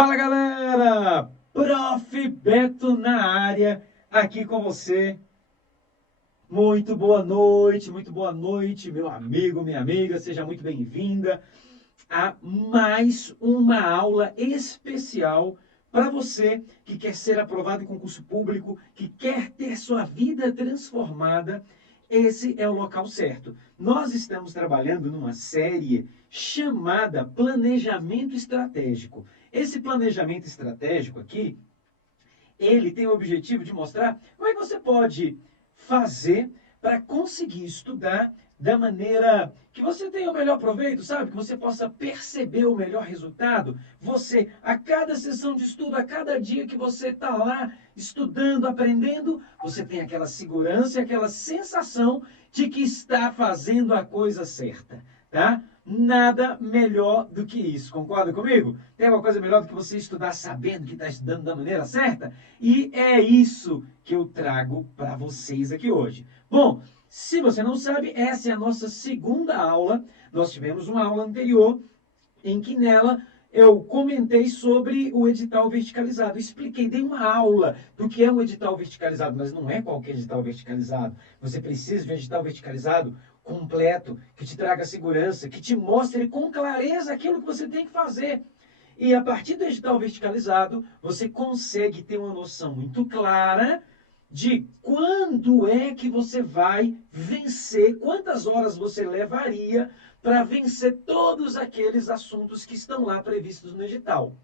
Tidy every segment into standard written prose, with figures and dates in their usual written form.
Fala galera, Prof. Beto na área, aqui com você. Muito boa noite, meu amigo, minha amiga, seja muito bem-vinda a mais uma aula especial para você que quer ser aprovado em concurso público, que quer ter sua vida transformada. Esse é o local certo. Nós estamos trabalhando numa série chamada Planejamento Estratégico. Esse planejamento estratégico aqui, ele tem o objetivo de mostrar como é que você pode fazer para conseguir estudar da maneira que você tenha o melhor proveito, sabe? Que você possa perceber o melhor resultado. Você, a cada sessão de estudo, a cada dia que você está lá estudando, aprendendo, você tem aquela segurança, aquela sensação de que está fazendo a coisa certa, tá? Nada melhor do que isso, concorda comigo? Tem alguma coisa melhor do que você estudar sabendo que está estudando da maneira certa? E é isso que eu trago para vocês aqui hoje. Bom, se você não sabe, essa é a nossa segunda aula. Nós tivemos uma aula anterior em que nela eu comentei sobre o edital verticalizado. Expliquei, dei uma aula do que é um edital verticalizado, mas não é qualquer edital verticalizado. Você precisa de um edital verticalizado completo, que te traga segurança, que te mostre com clareza aquilo que você tem que fazer. E a partir do edital verticalizado, você consegue ter uma noção muito clara de quando é que você vai vencer, quantas horas você levaria para vencer todos aqueles assuntos que estão lá previstos no edital.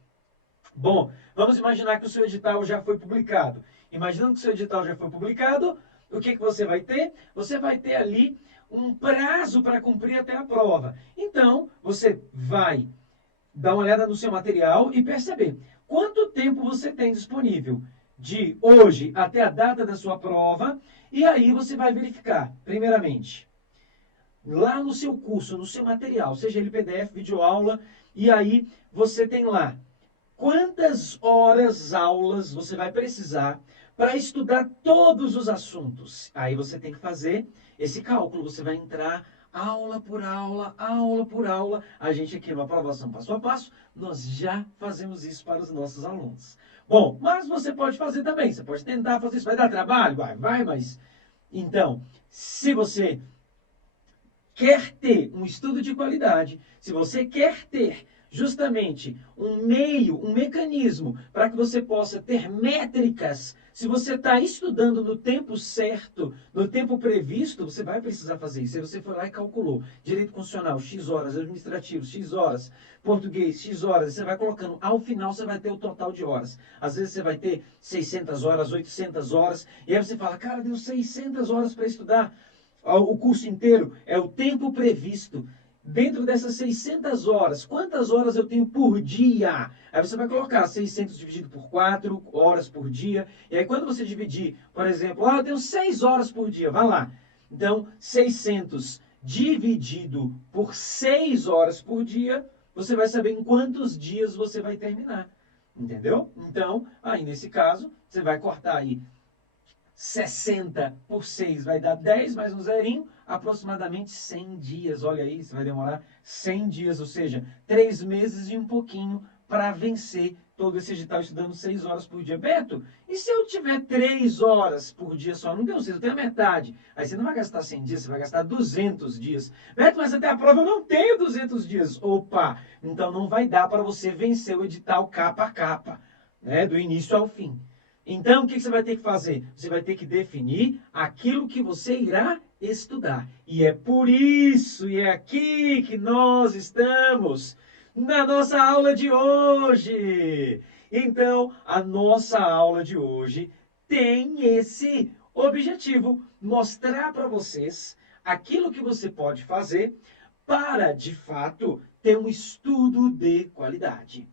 Bom, vamos imaginar que o seu edital já foi publicado. Imaginando que o seu edital já foi publicado, o que você vai ter? Você vai ter ali um prazo para cumprir até a prova. Então, você vai dar uma olhada no seu material e perceber quanto tempo você tem disponível de hoje até a data da sua prova. E aí você vai verificar, primeiramente, lá no seu curso, no seu material, seja ele PDF, videoaula, e aí você tem lá quantas horas aulas você vai precisar para estudar todos os assuntos. Aí você tem que fazer esse cálculo, você vai entrar aula por aula, aula por aula. A gente aqui no Aprovação Passo a Passo, nós já fazemos isso para os nossos alunos. Bom, mas você pode fazer também, você pode tentar fazer isso. Vai dar trabalho? Vai, mas... Então, se você quer ter um estudo de qualidade, se você quer ter justamente um meio, um mecanismo para que você possa ter métricas, se você está estudando no tempo certo, no tempo previsto, você vai precisar fazer isso. Se você for lá e calculou direito constitucional, X horas, administrativo, X horas, português, X horas, você vai colocando, ao final você vai ter o total de horas. Às vezes você vai ter 600 horas, 800 horas, e aí você fala, cara, deu 600 horas para estudar o curso inteiro, é o tempo previsto. Dentro dessas 600 horas, quantas horas eu tenho por dia? Aí você vai colocar 600 dividido por 4 horas por dia. E aí quando você dividir, por exemplo, eu tenho 6 horas por dia, vai lá. Então, 600 dividido por 6 horas por dia, você vai saber em quantos dias você vai terminar. Entendeu? Então, aí nesse caso, você vai cortar aí 60 por 6 vai dar 10, mais um zerinho, aproximadamente 100 dias. Olha aí, você vai demorar 100 dias, ou seja, 3 meses e um pouquinho para vencer todo esse edital estudando 6 horas por dia. Beto, e se eu tiver 3 horas por dia só? Não deu 6, eu tenho a metade. Aí você não vai gastar 100 dias, você vai gastar 200 dias. Beto, mas até a prova eu não tenho 200 dias. Opa, então não vai dar para você vencer o edital capa a capa, né, do início ao fim. Então, o que você vai ter que fazer? Você vai ter que definir aquilo que você irá estudar. E é por isso, e é aqui que nós estamos, na nossa aula de hoje. Então, a nossa aula de hoje tem esse objetivo, mostrar para vocês aquilo que você pode fazer para, de fato, ter um estudo de qualidade.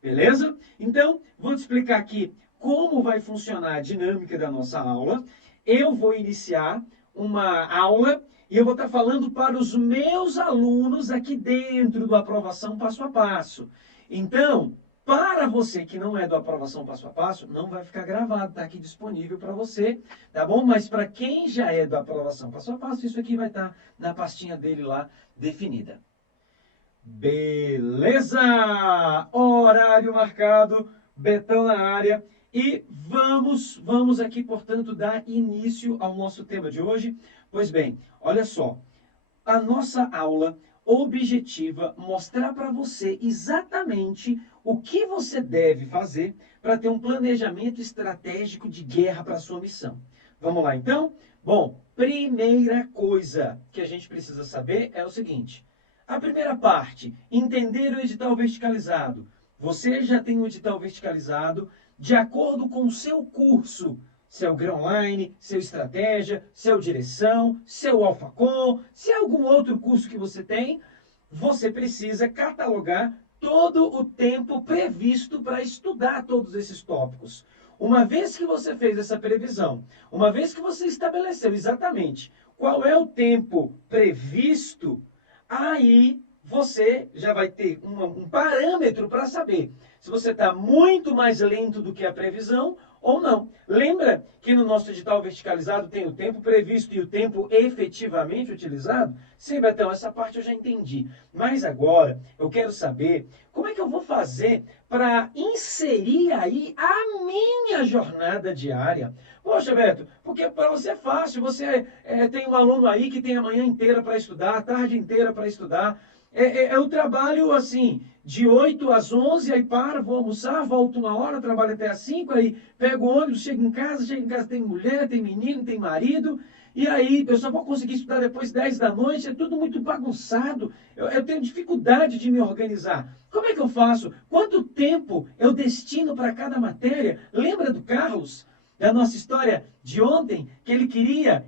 Beleza? Então, vou te explicar aqui como vai funcionar a dinâmica da nossa aula. Eu vou iniciar uma aula e eu vou estar falando para os meus alunos aqui dentro do Aprovação Passo a Passo. Então, para você que não é do Aprovação Passo a Passo, não vai ficar gravado, está aqui disponível para você, tá bom? Mas para quem já é do Aprovação Passo a Passo, isso aqui vai estar na pastinha dele lá definida. Beleza! Horário marcado, Betão na área. E vamos aqui, portanto, dar início ao nosso tema de hoje. Pois bem, olha só. A nossa aula objetiva mostrar para você exatamente o que você deve fazer para ter um planejamento estratégico de guerra para a sua missão. Vamos lá, então? Bom, primeira coisa que a gente precisa saber é o seguinte. A primeira parte, entender o edital verticalizado. Você já tem um edital verticalizado de acordo com o seu curso, seu Grão Online, seu Estratégia, seu Direção, seu AlphaCom, se é algum outro curso que você tem, você precisa catalogar todo o tempo previsto para estudar todos esses tópicos. Uma vez que você fez essa previsão, uma vez que você estabeleceu exatamente qual é o tempo previsto, aí você já vai ter um parâmetro para saber se você está muito mais lento do que a previsão ou não. Lembra que no nosso edital verticalizado tem o tempo previsto e o tempo efetivamente utilizado? Sim, Betão, essa parte eu já entendi. Mas agora eu quero saber como é que eu vou fazer para inserir aí a minha jornada diária. Poxa, Beto, porque para você é fácil, você tem um aluno aí que tem a manhã inteira para estudar, a tarde inteira para estudar. Eu trabalho assim, de 8 às 11, aí paro, vou almoçar, volto 1 hora, trabalho até às 5, aí pego o ônibus, chego em casa tem mulher, tem menino, tem marido, e aí eu só vou conseguir estudar depois 10 da noite, é tudo muito bagunçado, eu tenho dificuldade de me organizar. Como é que eu faço? Quanto tempo eu destino para cada matéria? Lembra do Carlos? Da nossa história de ontem, que ele queria,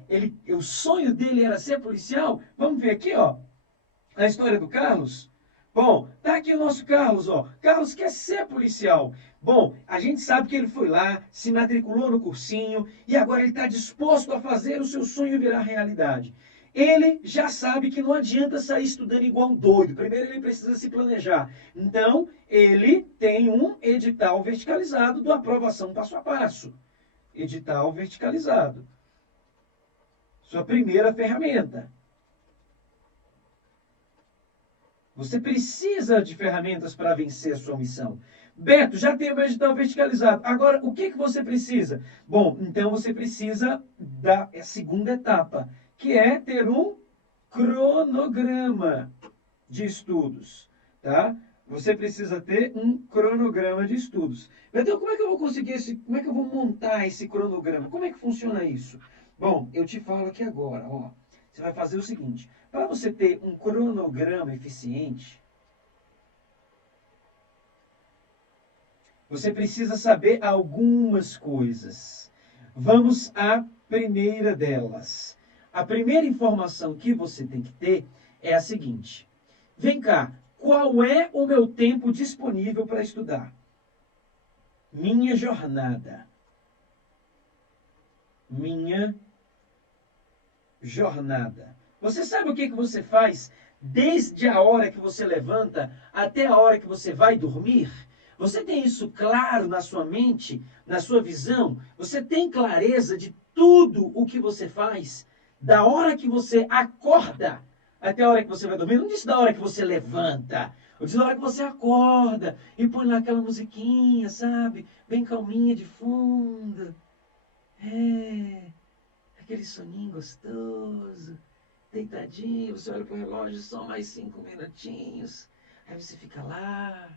o sonho dele era ser policial? Vamos ver aqui, ó, a história do Carlos? Bom, tá aqui o nosso Carlos, ó. Carlos quer ser policial. Bom, a gente sabe que ele foi lá, se matriculou no cursinho e agora ele está disposto a fazer o seu sonho virar realidade. Ele já sabe que não adianta sair estudando igual um doido. Primeiro ele precisa se planejar. Então, ele tem um edital verticalizado do aprovação passo a passo. Edital verticalizado. Sua primeira ferramenta. Você precisa de ferramentas para vencer a sua missão. Beto, já tem o edital verticalizado. Agora, o que você precisa? Bom, então você precisa da segunda etapa, que é ter um cronograma de estudos, tá? Você precisa ter um cronograma de estudos. Então, como é que eu vou conseguir como é que eu vou montar esse cronograma? Como é que funciona isso? Bom, eu te falo aqui agora, ó. Você vai fazer o seguinte, para você ter um cronograma eficiente, você precisa saber algumas coisas. Vamos à primeira delas. A primeira informação que você tem que ter é a seguinte. Vem cá, qual é o meu tempo disponível para estudar? Minha jornada. Minha jornada. Você sabe o que você faz desde a hora que você levanta até a hora que você vai dormir? Você tem isso claro na sua mente, na sua visão? Você tem clareza de tudo o que você faz? Da hora que você acorda até a hora que você vai dormir? Não disse da hora que você levanta. Eu disse da hora que você acorda e põe lá aquela musiquinha, sabe? Bem calminha de fundo. Aquele soninho gostoso. Deitadinho, você olha para o relógio, só mais 5 minutinhos. Aí você fica lá,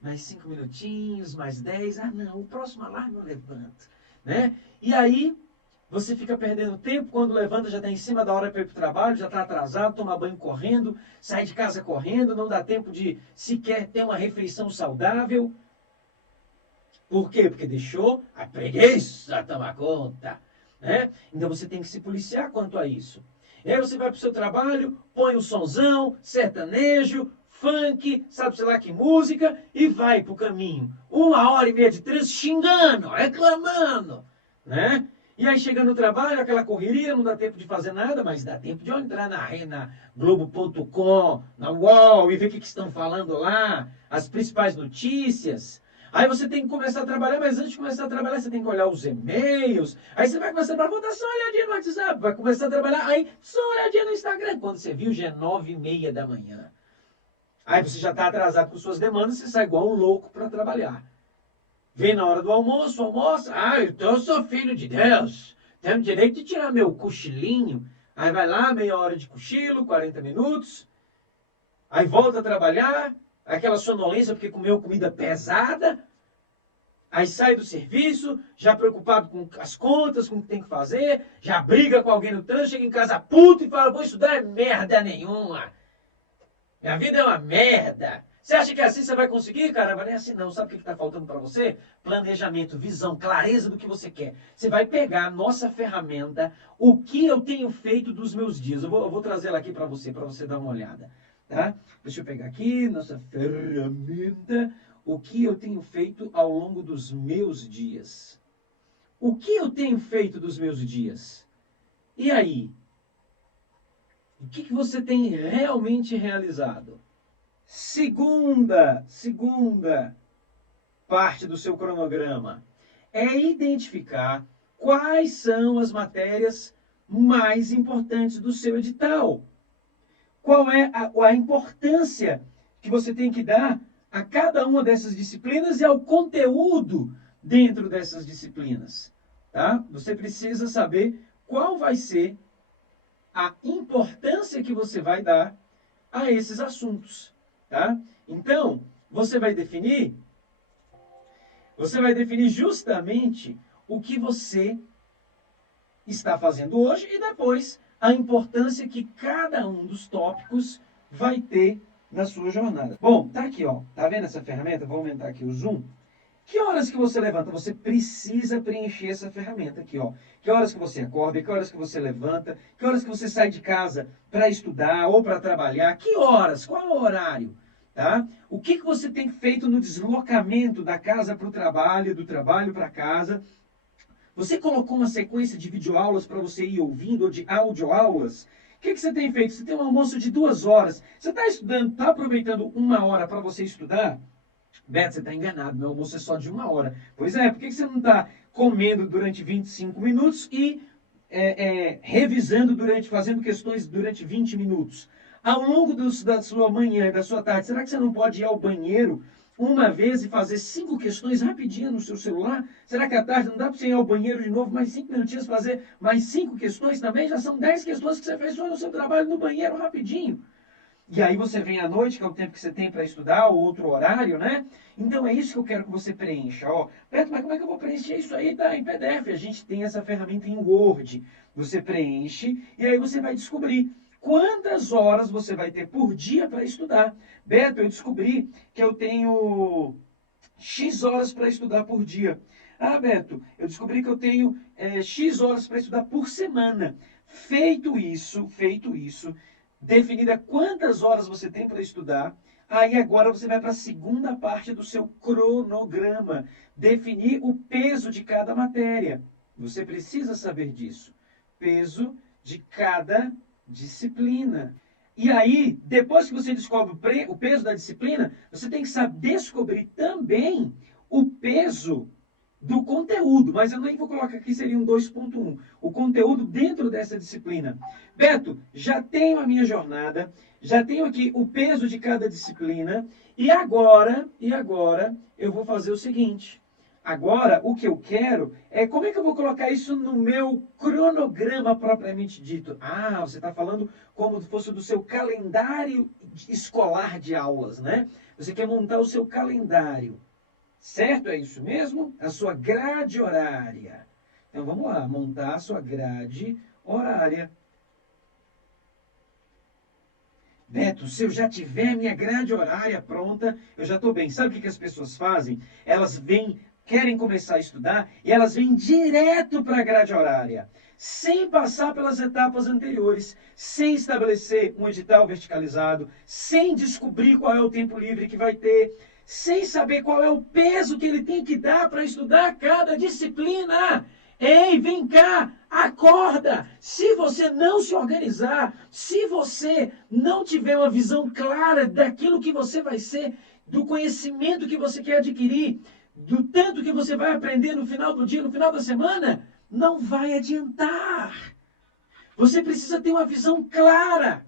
mais 5 minutinhos, mais 10. Ah, não, o próximo alarme eu levanto. Né? E aí, você fica perdendo tempo, quando levanta já está em cima da hora para ir para o trabalho, já está atrasado, toma banho correndo, sai de casa correndo, não dá tempo de sequer ter uma refeição saudável. Por quê? Porque deixou a preguiça tomar conta. Né? Então você tem que se policiar quanto a isso. E aí você vai para o seu trabalho, põe um sonzão, sertanejo, funk, sabe-se lá que música, e vai para o caminho. 1 hora e meia de trânsito, xingando, reclamando, né? E aí chega no trabalho, aquela correria, não dá tempo de fazer nada, mas dá tempo de entrar na Globo.com, na UOL, e ver o que estão falando lá, as principais notícias. Aí você tem que começar a trabalhar, mas antes de começar a trabalhar, você tem que olhar os e-mails. Aí você vai começar a trabalhar, vou dar só uma olhadinha no WhatsApp. Vai começar a trabalhar, aí só uma olhadinha no Instagram. Quando você viu, já é 9h30 da manhã. Aí você já está atrasado com suas demandas, você sai igual um louco para trabalhar. Vem na hora do almoço, almoça. Ah, então eu sou filho de Deus. Tenho direito de tirar meu cochilinho. Aí vai lá, meia hora de cochilo, 40 minutos. Aí volta a trabalhar, aquela sonolência porque comeu comida pesada. Aí sai do serviço, já preocupado com as contas, com o que tem que fazer, já briga com alguém no trânsito, chega em casa puto e fala, vou estudar é merda nenhuma. Minha vida é uma merda. Você acha que assim você vai conseguir? Caramba, não é assim não. Sabe o que está faltando para você? Planejamento, visão, clareza do que você quer. Você vai pegar a nossa ferramenta, o que eu tenho feito dos meus dias. Eu vou trazer ela aqui para você dar uma olhada. Tá? Deixa eu pegar aqui, nossa ferramenta. O que eu tenho feito ao longo dos meus dias. O que eu tenho feito dos meus dias? E aí? O que você tem realmente realizado? Segunda parte do seu cronograma é identificar quais são as matérias mais importantes do seu edital. Qual é a importância que você tem que dar a cada uma dessas disciplinas e ao conteúdo dentro dessas disciplinas. Tá? Você precisa saber qual vai ser a importância que você vai dar a esses assuntos. Tá? Então, você vai definir justamente o que você está fazendo hoje e depois a importância que cada um dos tópicos vai ter na sua jornada. Bom, tá aqui, ó. Tá vendo essa ferramenta? Vou aumentar aqui o zoom. Que horas que você levanta? Você precisa preencher essa ferramenta aqui, ó. Que horas que você acorda, que horas que você levanta, que horas que você sai de casa para estudar ou para trabalhar, que horas, qual é o horário, tá? O que você tem feito no deslocamento da casa para o trabalho, do trabalho para casa? Você colocou uma sequência de videoaulas para você ir ouvindo, ou de audioaulas? O que você tem feito? Você tem um almoço de 2 horas. Você está estudando, está aproveitando 1 hora para você estudar? Beto, você está enganado, meu almoço é só de 1 hora. Pois é, por que você não está comendo durante 25 minutos e revisando fazendo questões durante 20 minutos? Ao longo da sua manhã e da sua tarde, será que você não pode ir ao banheiro uma vez e fazer 5 questões rapidinho no seu celular? Será que à tarde não dá para você ir ao banheiro de novo, mais 5 minutinhos, fazer mais 5 questões também? Já são 10 questões que você fez só no seu trabalho no banheiro rapidinho. E aí você vem à noite, que é o tempo que você tem para estudar, ou outro horário, né? Então é isso que eu quero que você preencha. Ó, Beto, mas como é que eu vou preencher isso aí? Tá em PDF. A gente tem essa ferramenta em Word. Você preenche e aí você vai descobrir quantas horas você vai ter por dia para estudar. Beto, eu descobri que eu tenho X horas para estudar por dia. Ah, Beto, eu descobri que eu tenho X horas para estudar por semana. Feito isso, definida quantas horas você tem para estudar, aí agora você vai para a segunda parte do seu cronograma, definir o peso de cada matéria. Você precisa saber disso. Peso de cada disciplina. E aí, depois que você descobre o peso da disciplina, você tem que saber descobrir também o peso do conteúdo, mas eu nem vou colocar aqui, seria um 2.1, o conteúdo dentro dessa disciplina. Beto, já tenho a minha jornada, já tenho aqui o peso de cada disciplina, e agora eu vou fazer o seguinte. Agora, o que eu quero é como é que eu vou colocar isso no meu cronograma propriamente dito. Ah, você está falando como se fosse do seu calendário escolar de aulas, né? Você quer montar o seu calendário. Certo? É isso mesmo? A sua grade horária. Então vamos lá, montar a sua grade horária. Beto, se eu já tiver minha grade horária pronta, eu já estou bem. Sabe o que as pessoas fazem? Elas querem começar a estudar e elas vêm direto para a grade horária, sem passar pelas etapas anteriores, sem estabelecer um edital verticalizado, sem descobrir qual é o tempo livre que vai ter, sem saber qual é o peso que ele tem que dar para estudar cada disciplina. Ei, vem cá, acorda! Se você não se organizar, se você não tiver uma visão clara daquilo que você vai ser, do conhecimento que você quer adquirir, do tanto que você vai aprender no final do dia, no final da semana, não vai adiantar. Você precisa ter uma visão clara.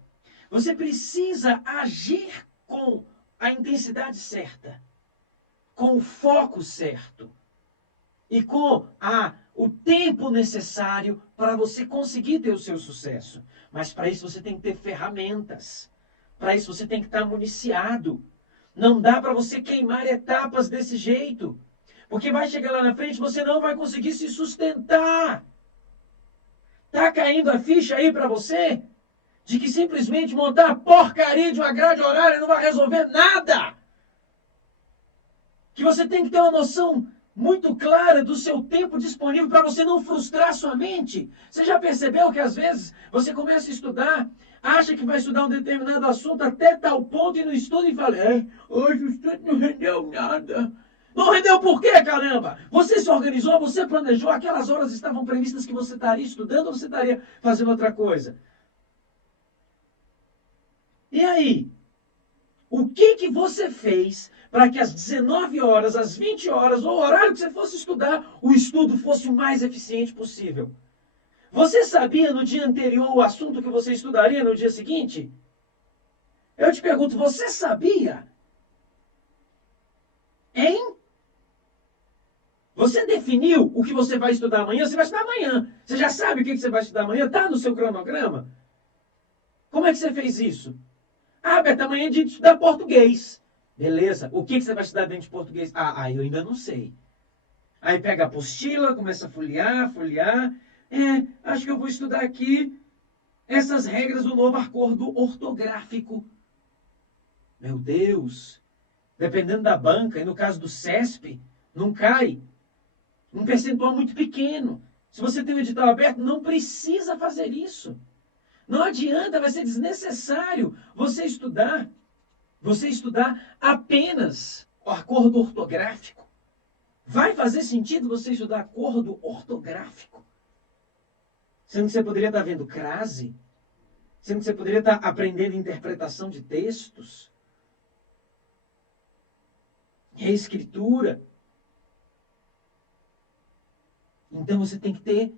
Você precisa agir com a intensidade certa, com o foco certo e com o tempo necessário para você conseguir ter o seu sucesso. Mas para isso você tem que ter ferramentas. Para isso você tem que estar municiado. Não dá para você queimar etapas desse jeito. Porque vai chegar lá na frente, você não vai conseguir se sustentar. Tá caindo a ficha aí para você? De que simplesmente montar a porcaria de uma grade horária não vai resolver nada. Que você tem que ter uma noção muito clara do seu tempo disponível para você não frustrar sua mente. Você já percebeu que às vezes você começa a estudar, acha que vai estudar um determinado assunto até tal ponto e não estuda e fala, hoje o estudo não rendeu nada. Não rendeu por quê, caramba? Você se organizou, você planejou, aquelas horas estavam previstas que você estaria estudando ou você estaria fazendo outra coisa? E aí? O que você fez para que às 19 horas, às 20 horas, ou o horário que você fosse estudar, o estudo fosse o mais eficiente possível? Você sabia no dia anterior o assunto que você estudaria no dia seguinte? Eu te pergunto, você sabia? Hein? Você definiu o que você vai estudar amanhã? Você vai estudar amanhã. Você já sabe o que você vai estudar amanhã? Está no seu cronograma? Como é que você fez isso? Ah, Beto, amanhã é dia de estudar português. Beleza. O que você vai estudar dentro de português? Eu ainda não sei. Aí pega a apostila, começa a folhear. Acho que eu vou estudar aqui essas regras do novo acordo ortográfico. Meu Deus. Dependendo da banca, e no caso do CESP, não cai. Um percentual muito pequeno. Se você tem um edital aberto, não precisa fazer isso. Não adianta, vai ser desnecessário você estudar apenas o acordo ortográfico. Vai fazer sentido você estudar acordo ortográfico? Sendo que você poderia estar vendo crase, sendo que você poderia estar aprendendo interpretação de textos, reescritura. Então você tem que ter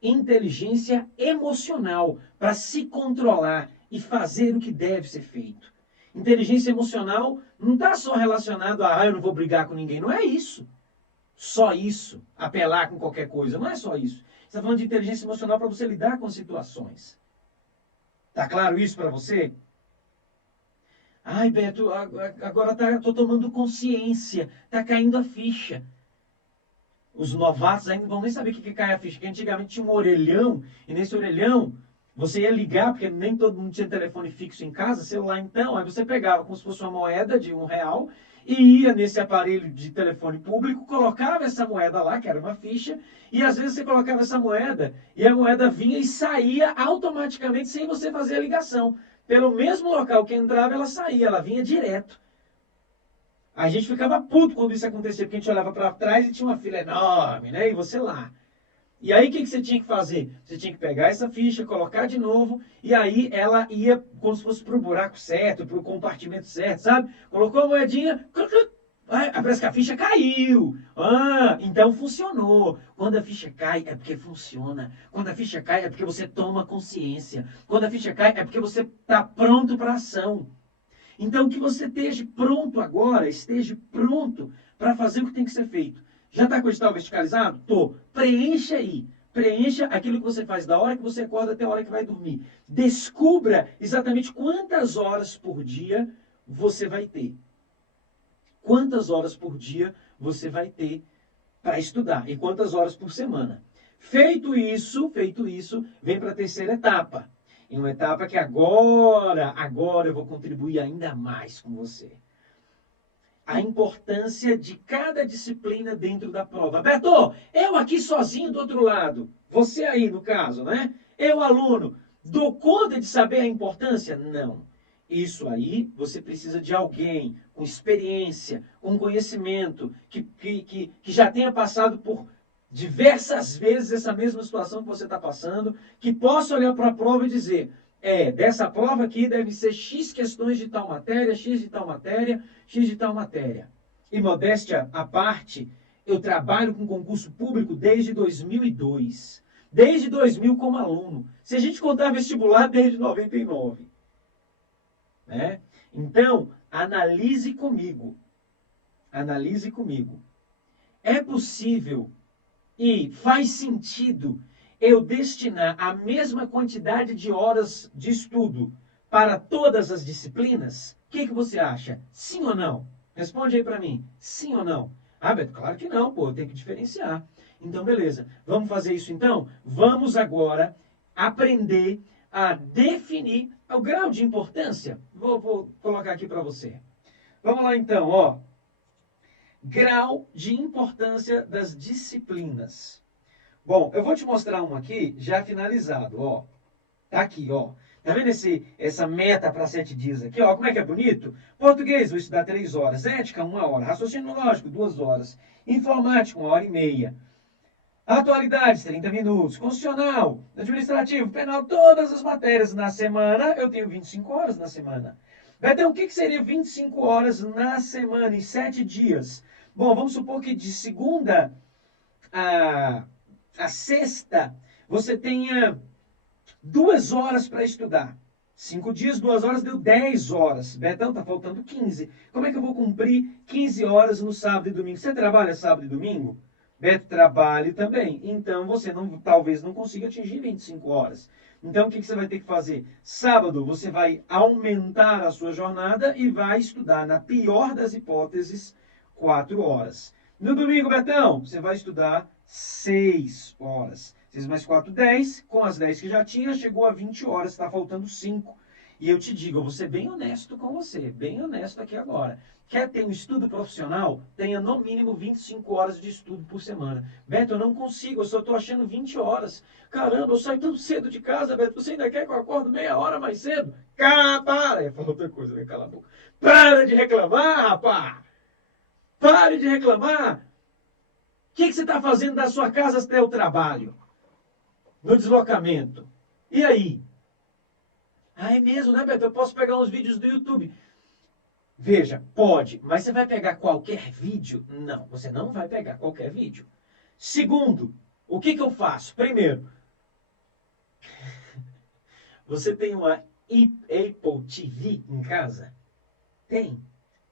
inteligência emocional para se controlar e fazer o que deve ser feito. Inteligência emocional não está só relacionado a eu não vou brigar com ninguém. Não é isso. Só isso. Apelar com qualquer coisa. Não é só isso. Você está falando de inteligência emocional para você lidar com situações. Está claro isso para você? Ai, Beto, agora estou tomando consciência. Está caindo a ficha. Os novatos ainda não vão nem saber o que cai a ficha. Porque antigamente tinha um orelhão, e nesse orelhão você ia ligar, porque nem todo mundo tinha telefone fixo em casa, celular então, aí você pegava como se fosse uma moeda de R$ 1 e ia nesse aparelho de telefone público, colocava essa moeda lá, que era uma ficha, e às vezes você colocava essa moeda e a moeda vinha e saía automaticamente sem você fazer a ligação. Pelo mesmo local que entrava, ela saía, ela vinha direto. A gente ficava puto quando isso acontecia, porque a gente olhava para trás e tinha uma fila enorme, né? E você lá. E aí o que você tinha que fazer? Você tinha que pegar essa ficha, colocar de novo, e aí ela ia como se fosse para o buraco certo, para o compartimento certo, sabe? Colocou a moedinha, parece que a ficha caiu. Então funcionou. Quando a ficha cai é porque funciona. Quando a ficha cai é porque você toma consciência. Quando a ficha cai é porque você está pronto para ação. Então, que você esteja pronto agora, esteja pronto para fazer o que tem que ser feito. Já está com o edital verticalizado? Tô. Preencha aí. Preencha aquilo que você faz da hora que você acorda até a hora que vai dormir. Descubra exatamente quantas horas por dia você vai ter. Quantas horas por dia você vai ter para estudar e quantas horas por semana. Feito isso, vem para a terceira etapa. Em uma etapa que agora eu vou contribuir ainda mais com você. A importância de cada disciplina dentro da prova. Beto, eu aqui sozinho do outro lado, você aí no caso, né? Eu, aluno, dou conta de saber a importância? Não. Isso aí você precisa de alguém com experiência, com conhecimento, que já tenha passado por diversas vezes essa mesma situação que você está passando, que possa olhar para a prova e dizer, dessa prova aqui deve ser X questões de tal matéria, X de tal matéria, X de tal matéria. E modéstia à parte, eu trabalho com concurso público desde 2002. Desde 2000 como aluno. Se a gente contar vestibular, desde 99. Né? Então, analise comigo. Analise comigo. É possível e faz sentido eu destinar a mesma quantidade de horas de estudo para todas as disciplinas? O que você acha? Sim ou não? Responde aí para mim. Sim ou não? Ah, Beto, claro que não, pô, tem que diferenciar. Então, beleza. Vamos fazer isso então? Vamos agora aprender a definir o grau de importância. Vou colocar aqui para você. Vamos lá então, ó. Grau de importância das disciplinas. Bom, eu vou te mostrar um aqui já finalizado, ó. Tá aqui, ó. Tá vendo essa meta para 7 dias aqui, ó? Como é que é bonito? Português, vou estudar 3 horas. Ética, 1 hora. Raciocínio lógico, 2 horas. Informática, 1 hora e meia. Atualidades, 30 minutos. Constitucional, administrativo, penal, todas as matérias na semana. Eu tenho 25 horas na semana. Betão, o que seria 25 horas na semana, em 7 dias? Bom, vamos supor que de segunda a sexta, você tenha 2 horas para estudar. 5 dias, 2 horas, deu 10 horas. Betão, tá faltando 15. Como é que eu vou cumprir 15 horas no sábado e domingo? Você trabalha sábado e domingo? Beto, trabalhe também. Então, você talvez não consiga atingir 25 horas. Então, o que você vai ter que fazer? Sábado, você vai aumentar a sua jornada e vai estudar, na pior das hipóteses, 4 horas. No domingo, Betão, você vai estudar 6 horas. 6 mais 4, 10. Com as 10 que já tinha, chegou a 20 horas, está faltando 5. E eu te digo, eu vou ser bem honesto com você, bem honesto aqui agora. Quer ter um estudo profissional? Tenha no mínimo 25 horas de estudo por semana. Beto, eu não consigo, eu só estou achando 20 horas. Caramba, eu saio tão cedo de casa, Beto, você ainda quer que eu acordo meia hora mais cedo? Para! Eu falo outra coisa, né? Cala a boca. Para de reclamar, rapaz! Pare de reclamar! O que você está fazendo da sua casa até o trabalho? No deslocamento. E aí? Ah, é mesmo, né, Beto? Eu posso pegar uns vídeos do YouTube. Veja, pode, mas você vai pegar qualquer vídeo? Não, você não vai pegar qualquer vídeo. Segundo, o que eu faço? Primeiro, você tem uma Apple TV em casa? Tem.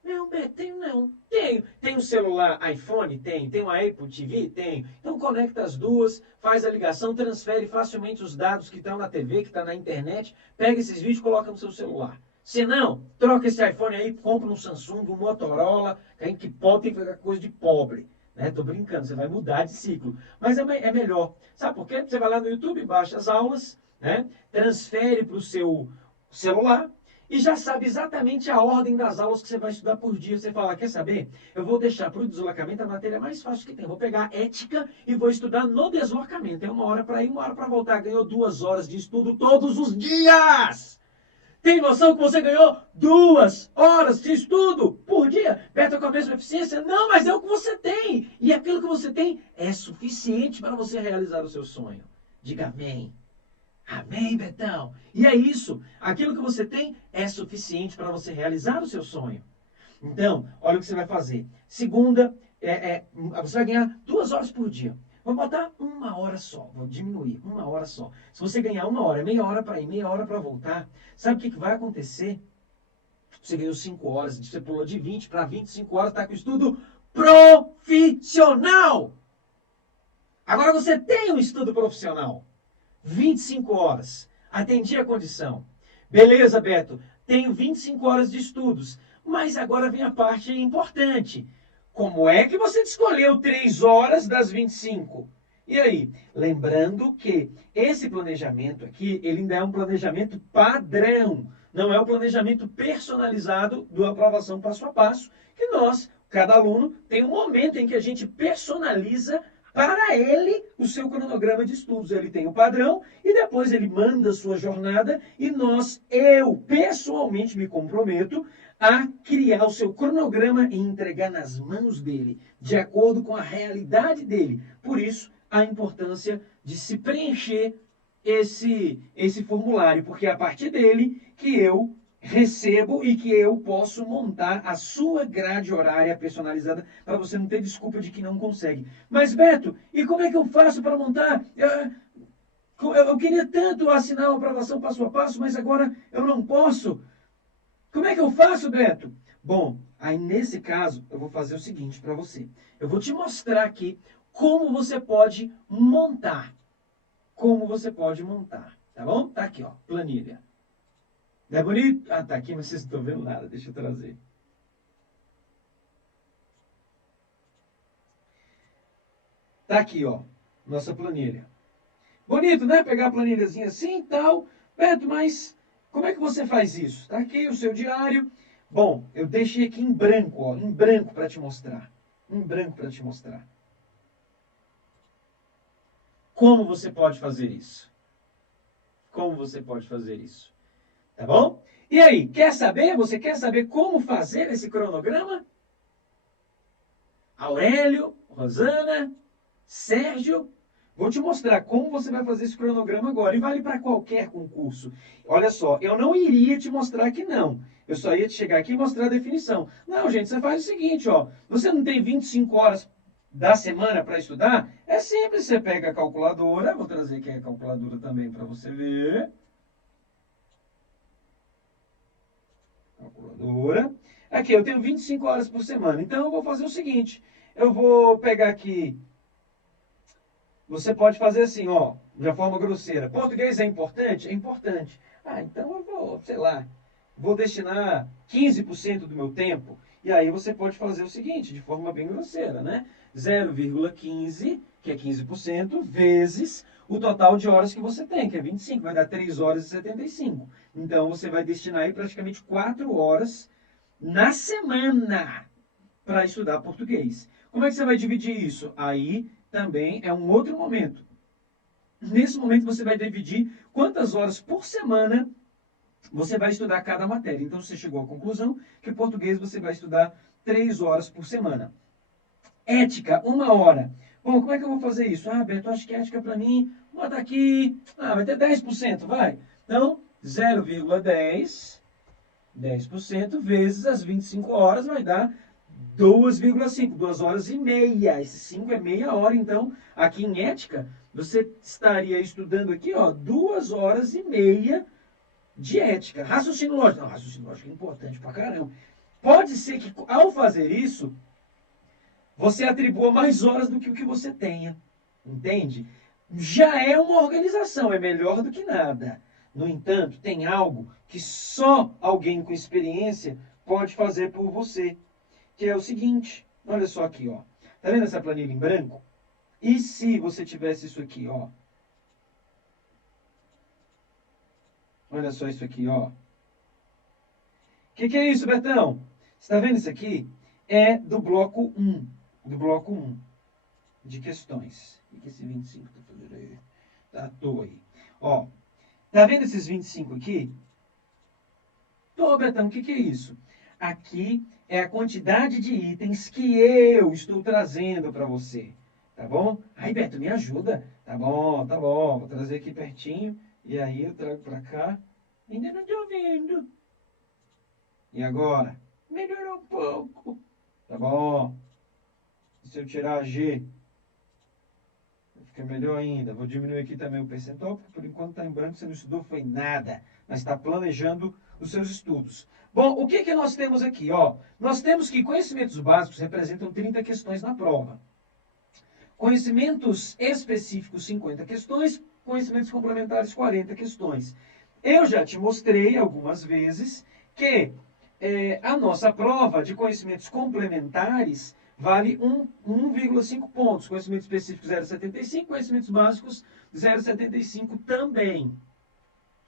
Não, Beto, tenho não. Tenho. Tem um celular iPhone? Tem. Tem uma Apple TV? Tenho. Então conecta as duas, faz a ligação, transfere facilmente os dados que estão na TV, que estão na internet, pega esses vídeos e coloca no seu celular. Se não, troca esse iPhone aí, compra um Samsung, um Motorola, que pode ter que fazer coisa de pobre. Né? Tô brincando, você vai mudar de ciclo. Mas é melhor. Sabe por quê? Você vai lá no YouTube, baixa as aulas, né? Transfere para o seu celular, e já sabe exatamente a ordem das aulas que você vai estudar por dia. Você fala, quer saber? Eu vou deixar para o deslocamento a matéria mais fácil que tem. Vou pegar ética e vou estudar no deslocamento. É 1 hora para ir, 1 hora para voltar. Ganhou 2 horas de estudo todos os dias! Tem noção que você ganhou 2 horas de estudo por dia? Beto, com a mesma eficiência? Não, mas é o que você tem. E aquilo que você tem é suficiente para você realizar o seu sonho. Diga amém. Amém, Betão? E é isso. Aquilo que você tem é suficiente para você realizar o seu sonho. Então, olha o que você vai fazer. Segunda, você vai ganhar 2 horas por dia. Vamos botar 1 hora só. Vou diminuir, 1 hora só. Se você ganhar 1 hora, meia hora para ir, meia hora para voltar, sabe o que vai acontecer? Você ganhou 5 horas, você pulou de 20 para 25 horas, está com estudo profissional. Agora você tem um estudo profissional. 25 horas. Atendi a condição. Beleza, Beto. Tenho 25 horas de estudos. Mas agora vem a parte importante. Como é que você escolheu 3 horas das 25? E aí? Lembrando que esse planejamento aqui, ele ainda é um planejamento padrão. Não é o planejamento personalizado do aprovação passo a passo, que nós, cada aluno, tem um momento em que a gente personaliza para ele o seu cronograma de estudos. Ele tem o padrão e depois ele manda a sua jornada e eu pessoalmente me comprometo a criar o seu cronograma e entregar nas mãos dele, de acordo com a realidade dele. Por isso, a importância de se preencher esse formulário, porque é a partir dele que eu recebo e que eu posso montar a sua grade horária personalizada para você não ter desculpa de que não consegue. Mas, Beto, e como é que eu faço para montar? Eu queria tanto assinar uma aprovação passo a passo, mas agora eu não posso. Como é que eu faço, Beto? Bom, aí nesse caso, eu vou fazer o seguinte para você. Eu vou te mostrar aqui como você pode montar. Como você pode montar, tá bom? Tá aqui, ó, planilha. Não é bonito? Ah, tá aqui, mas vocês não estão vendo nada. Deixa eu trazer. Tá aqui, ó, nossa planilha. Bonito, né? Pegar a planilhazinha assim e tal. Beto, mas como é que você faz isso? Tá aqui o seu diário. Bom, eu deixei aqui em branco, ó, em branco para te mostrar. Em branco para te mostrar. Como você pode fazer isso? Como você pode fazer isso? Tá bom? E aí, quer saber? Você quer saber como fazer esse cronograma? Aurélio, Rosana, Sérgio, vou te mostrar como você vai fazer esse cronograma agora. E vale para qualquer concurso. Olha só, eu não iria te mostrar aqui não. Eu só ia te chegar aqui e mostrar a definição. Não, gente, você faz o seguinte, ó. Você não tem 25 horas da semana para estudar? É simples, você pega a calculadora. Vou trazer aqui a calculadora também para você ver. Calculadora. Aqui, eu tenho 25 horas por semana. Então, eu vou fazer o seguinte. Eu vou pegar aqui. Você pode fazer assim, ó, de uma forma grosseira. Português é importante? É importante. Ah, então eu vou, sei lá, vou destinar 15% do meu tempo. E aí você pode fazer o seguinte, de forma bem grosseira, né? 0,15, que é 15%, vezes o total de horas que você tem, que é 25, vai dar 3 horas e 75. Então você vai destinar aí praticamente 4 horas na semana para estudar português. Como é que você vai dividir isso? Aí também é um outro momento. Nesse momento você vai dividir quantas horas por semana você vai estudar cada matéria. Então você chegou à conclusão que português você vai estudar 3 horas por semana. Ética, 1 hora. Bom, como é que eu vou fazer isso? Ah, Beto, acho que ética para mim, bota aqui, vai ter 10%, vai. Então, 0,10, 10% vezes as 25 horas vai dar 2,5, 2 horas e meia. Esse 5 é meia hora, então, aqui em ética, você estaria estudando aqui, ó, 2 horas e meia de ética. Raciocínio lógico. Não, raciocínio lógico é importante pra caramba. Pode ser que, ao fazer isso, você atribua mais horas do que o que você tenha. Entende? Já é uma organização, é melhor do que nada. No entanto, tem algo que só alguém com experiência pode fazer por você, que é o seguinte, olha só aqui, ó. Tá vendo essa planilha em branco? E se você tivesse isso aqui, ó? Olha só isso aqui, ó. O que é isso, Betão? Você tá vendo isso aqui? É do bloco 1. Do bloco 1 de questões. O que esse 25 tá fazendo aí? Tá à toa aí. Ó, tá vendo esses 25 aqui? Tô, Betão, o que é isso? Aqui é a quantidade de itens que eu estou trazendo para você. Tá bom? Aí, Beto, me ajuda. Tá bom, tá bom. Vou trazer aqui pertinho. E aí eu trago para cá. Ainda não estou vendo. E agora? Melhorou um pouco. Tá bom. E se eu tirar a G? Fica melhor ainda. Vou diminuir aqui também o percentual, porque por enquanto está em branco, você não estudou, foi nada. Mas está planejando os seus estudos. Bom, o que nós temos aqui? Ó, nós temos que conhecimentos básicos representam 30 questões na prova. Conhecimentos específicos, 50 questões. Conhecimentos complementares, 40 questões. Eu já te mostrei algumas vezes que a nossa prova de conhecimentos complementares vale 1,5 pontos. Conhecimentos específicos 0,75, conhecimentos básicos 0,75 também.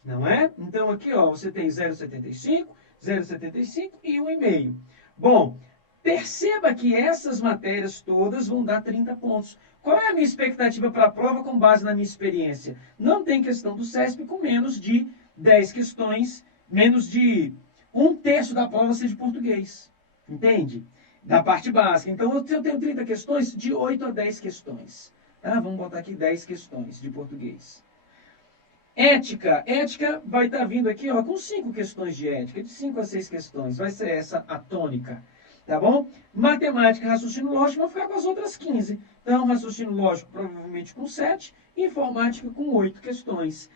Não é? Então aqui ó, você tem 0,75, 0,75 e 1,5. Bom, perceba que essas matérias todas vão dar 30 pontos. Qual é a minha expectativa para a prova com base na minha experiência? Não tem questão do CESP com menos de 10 questões, menos de 1/3 da prova ser de português. Entende? Da parte básica. Então, eu tenho 30 questões, de 8 a 10 questões. Tá? Vamos botar aqui 10 questões de português. Ética. Ética vai estar vindo aqui ó, com 5 questões de ética, de 5 a 6 questões. Vai ser essa a tônica. Tá bom? Matemática e raciocínio lógico vão ficar com as outras 15. Então, raciocínio lógico provavelmente com 7, e informática com 8 questões.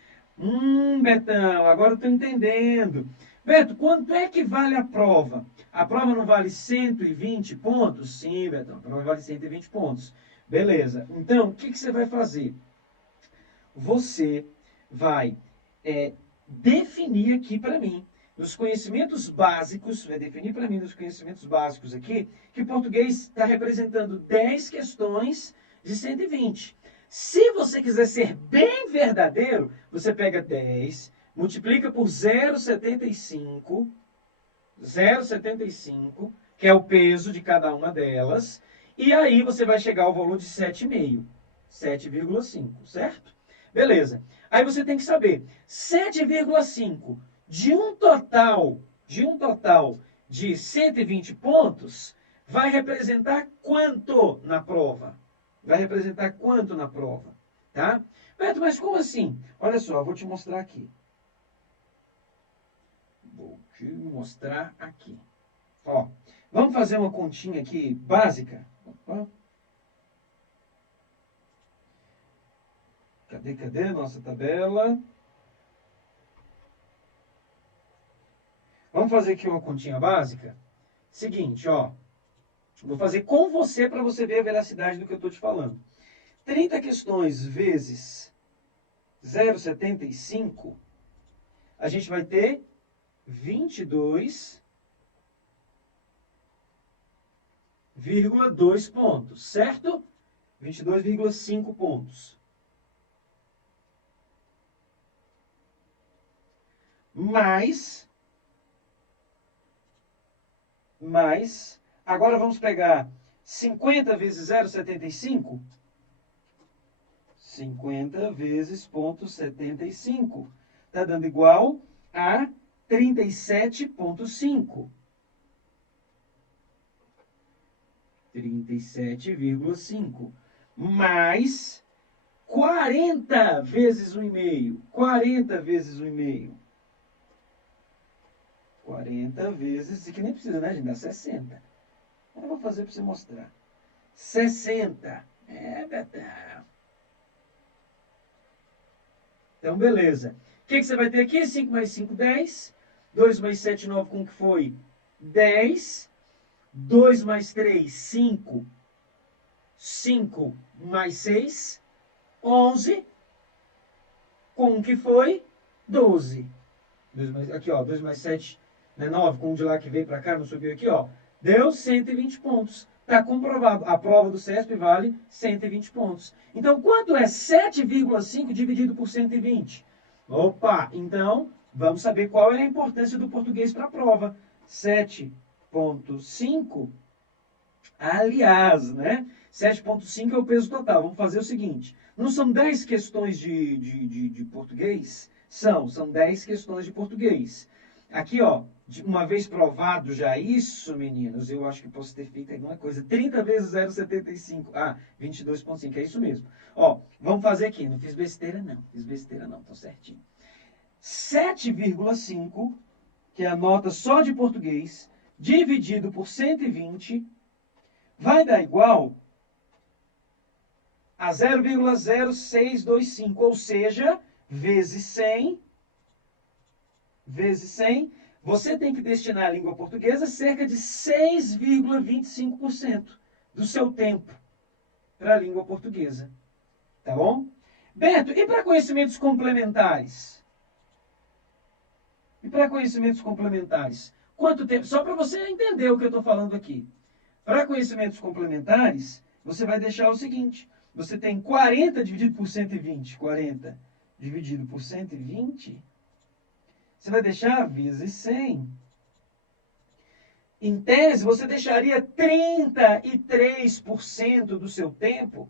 Betão, agora eu estou entendendo. Beto, quanto é que vale a prova? A prova não vale 120 pontos? Sim, Beto, a prova vale 120 pontos. Beleza. Então, o que você vai fazer? Você vai definir aqui para mim, nos conhecimentos básicos, vai definir para mim nos conhecimentos básicos aqui, que o português está representando 10 questões de 120. Se você quiser ser bem verdadeiro, você pega 10, multiplica por 0,75, 0,75, que é o peso de cada uma delas, e aí você vai chegar ao valor de 7,5, 7,5, certo? Beleza. Aí você tem que saber, 7,5 de um total de 120 pontos, vai representar quanto na prova? Vai representar quanto na prova? Tá? Beto, mas como assim? Olha só, eu vou te mostrar aqui. Vou te mostrar aqui. Ó, vamos fazer uma continha aqui básica. Opa. Cadê nossa tabela? Vamos fazer aqui uma continha básica? Seguinte, ó. Vou fazer com você para você ver a veracidade do que eu estou te falando. 30 questões vezes 0,75, a gente vai ter 22,2 pontos, certo? 22,5 pontos. Mais, agora vamos pegar 50 vezes 0,75. 50 vezes 0,75. Está dando igual a 37,5. 37,5. Mais 40 vezes 1,5. 40 vezes 1,5. 40 vezes, que nem precisa, né, gente? Dá 60. Eu vou fazer para você mostrar. 60. Betão. Então, beleza. O que você vai ter aqui? 5 mais 5, 10. 2 mais 7, 9, como que foi? 10. 2 mais 3, 5. 5 mais 6, 11. Com que foi? 12. 2 mais, aqui, ó, 2 mais 7, né, 9. Com um de lá que veio para cá, não subiu aqui, ó. Deu 120 pontos. Está comprovado. A prova do CESP vale 120 pontos. Então, quanto é 7,5 dividido por 120? Opa! Então, vamos saber qual é a importância do português para a prova. 7,5, aliás, né? 7,5 é o peso total. Vamos fazer o seguinte. Não são 10 questões de português? São 10 questões de português. Aqui, ó, uma vez provado já isso, meninos, eu acho que posso ter feito alguma coisa. 30 vezes 0,75. Ah, 22,5, é isso mesmo. Ó, vamos fazer aqui. Não fiz besteira, não. Tô certinho. 7,5, que é a nota só de português, dividido por 120, vai dar igual a 0,0625, ou seja, vezes 100, você tem que destinar à língua portuguesa cerca de 6,25% do seu tempo para a língua portuguesa. Tá bom? Beto, e para conhecimentos complementares? Quanto tempo? Só para você entender o que eu estou falando aqui. Para conhecimentos complementares, você vai deixar o seguinte. Você tem 40 dividido por 120. 40 dividido por 120. Você vai deixar vezes 100. Em tese, você deixaria 33% do seu tempo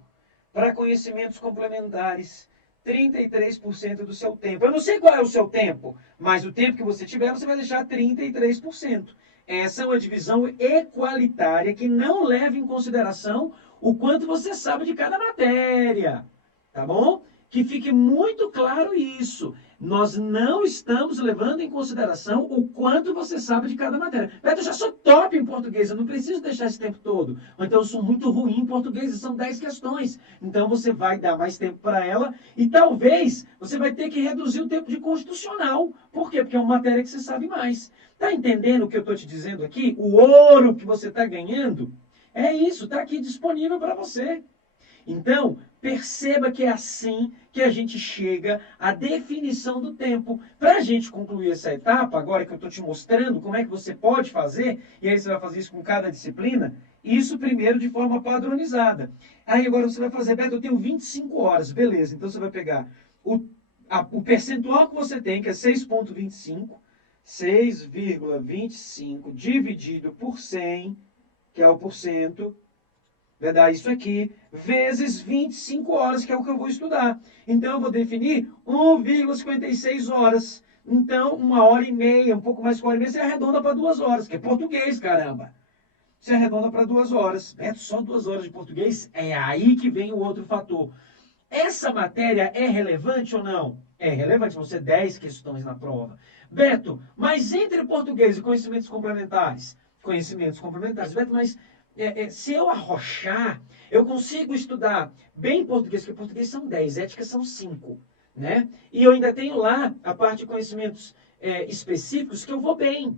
para conhecimentos complementares. 33% do seu tempo. Eu não sei qual é o seu tempo, mas o tempo que você tiver, você vai deixar 33%. Essa é uma divisão equalitária que não leva em consideração o quanto você sabe de cada matéria. Tá bom? O que fique muito claro isso. Nós não estamos levando em consideração o quanto você sabe de cada matéria. Beto, eu já sou top em português, eu não preciso deixar esse tempo todo. Ou então eu sou muito ruim em português e são 10 questões. Então você vai dar mais tempo para ela e talvez você vai ter que reduzir o tempo de constitucional. Por quê? Porque é uma matéria que você sabe mais. Está entendendo o que eu estou te dizendo aqui? O ouro que você está ganhando é isso, está aqui disponível para você. Então, perceba que é assim que a gente chega à definição do tempo. Para a gente concluir essa etapa, agora que eu estou te mostrando como é que você pode fazer, e aí você vai fazer isso com cada disciplina, isso primeiro de forma padronizada. Aí agora você vai fazer, Beto, eu tenho 25 horas, beleza, então você vai pegar o percentual que você tem, que é 6,25, 6,25 dividido por 100, que é o porcento, vai dar isso aqui, vezes 25 horas, que é o que eu vou estudar. Então, eu vou definir 1,56 horas. Então, 1h30, um pouco mais que 1h30, você arredonda para 2 horas, que é português, caramba. Você arredonda para 2 horas. Beto, só 2 horas de português? É aí que vem o outro fator. Essa matéria é relevante ou não? É relevante, vão ser 10 questões na prova. Beto, mas entre português e conhecimentos complementares? Conhecimentos complementares. Beto, mas se eu arrochar, eu consigo estudar bem português, porque português são 10, ética são 5, né? E eu ainda tenho lá a parte de conhecimentos específicos que eu vou bem,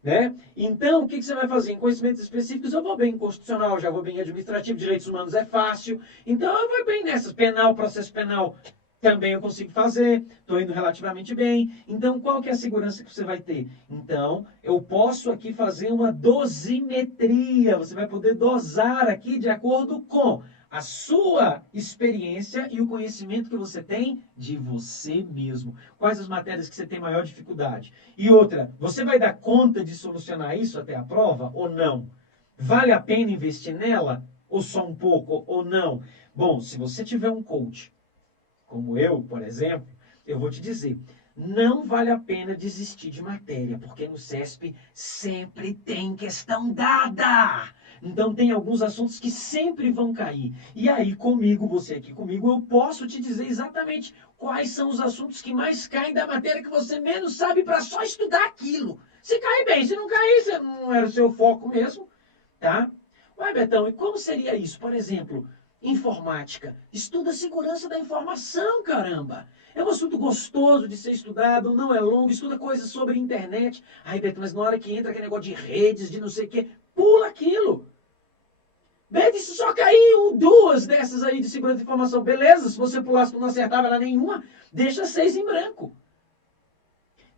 né? Então, o que você vai fazer? Em conhecimentos específicos, eu vou bem em constitucional, já vou bem em administrativo, direitos humanos é fácil. Então, eu vou bem nessas. Penal, processo penal, também eu consigo fazer. Estou indo relativamente bem. Então, qual que é a segurança que você vai ter? Então, eu posso aqui fazer uma dosimetria. Você vai poder dosar aqui de acordo com a sua experiência e o conhecimento que você tem de você mesmo. Quais as matérias que você tem maior dificuldade? E outra, você vai dar conta de solucionar isso até a prova ou não? Vale a pena investir nela? Ou só um pouco? Ou não? Bom, se você tiver um coach, como eu, por exemplo, eu vou te dizer, não vale a pena desistir de matéria, porque no CESP sempre tem questão dada. Então tem alguns assuntos que sempre vão cair. E aí comigo, você aqui comigo, eu posso te dizer exatamente quais são os assuntos que mais caem da matéria que você menos sabe para só estudar aquilo. Se cair bem, se não cair, se não era o seu foco mesmo, tá? Ué, Betão, e como seria isso? Por exemplo, informática. Estuda a segurança da informação, caramba. É um assunto gostoso de ser estudado, não é longo, estuda coisas sobre internet. Ai, Beto, mas na hora que entra aquele negócio de redes, de não sei o quê, pula aquilo. Beto, se só cair 2 dessas aí de segurança da informação, beleza? Se você pulasse e não acertava ela nenhuma, deixa 6 em branco.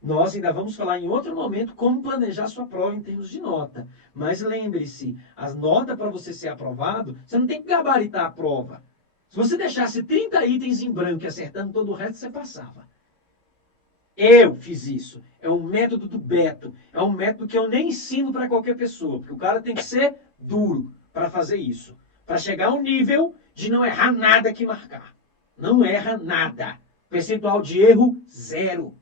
Nós ainda vamos falar em outro momento como planejar sua prova em termos de nota. Mas lembre-se, as notas para você ser aprovado, você não tem que gabaritar a prova. Se você deixasse 30 itens em branco e acertando todo o resto, você passava. Eu fiz isso. É um método do Beto. É um método que eu nem ensino para qualquer pessoa, porque o cara tem que ser duro para fazer isso. Para chegar ao nível de não errar nada que marcar. Não erra nada. Percentual de erro, 0.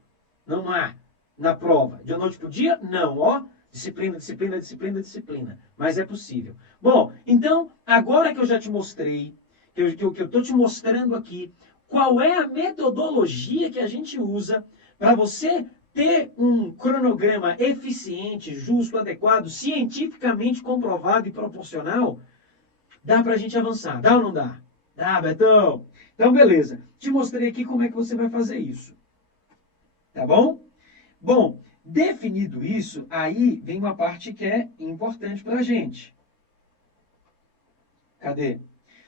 Não há na prova. De noite para o dia? Não, ó. Disciplina, disciplina, disciplina, disciplina. Mas é possível. Bom, então, agora que eu já te mostrei, que eu estou te mostrando aqui, qual é a metodologia que a gente usa para você ter um cronograma eficiente, justo, adequado, cientificamente comprovado e proporcional, dá para a gente avançar. Dá ou não dá? Dá, Betão. Então, beleza. Te mostrei aqui como é que você vai fazer isso. Tá bom? Bom, definido isso, aí vem uma parte que é importante para a gente. Cadê?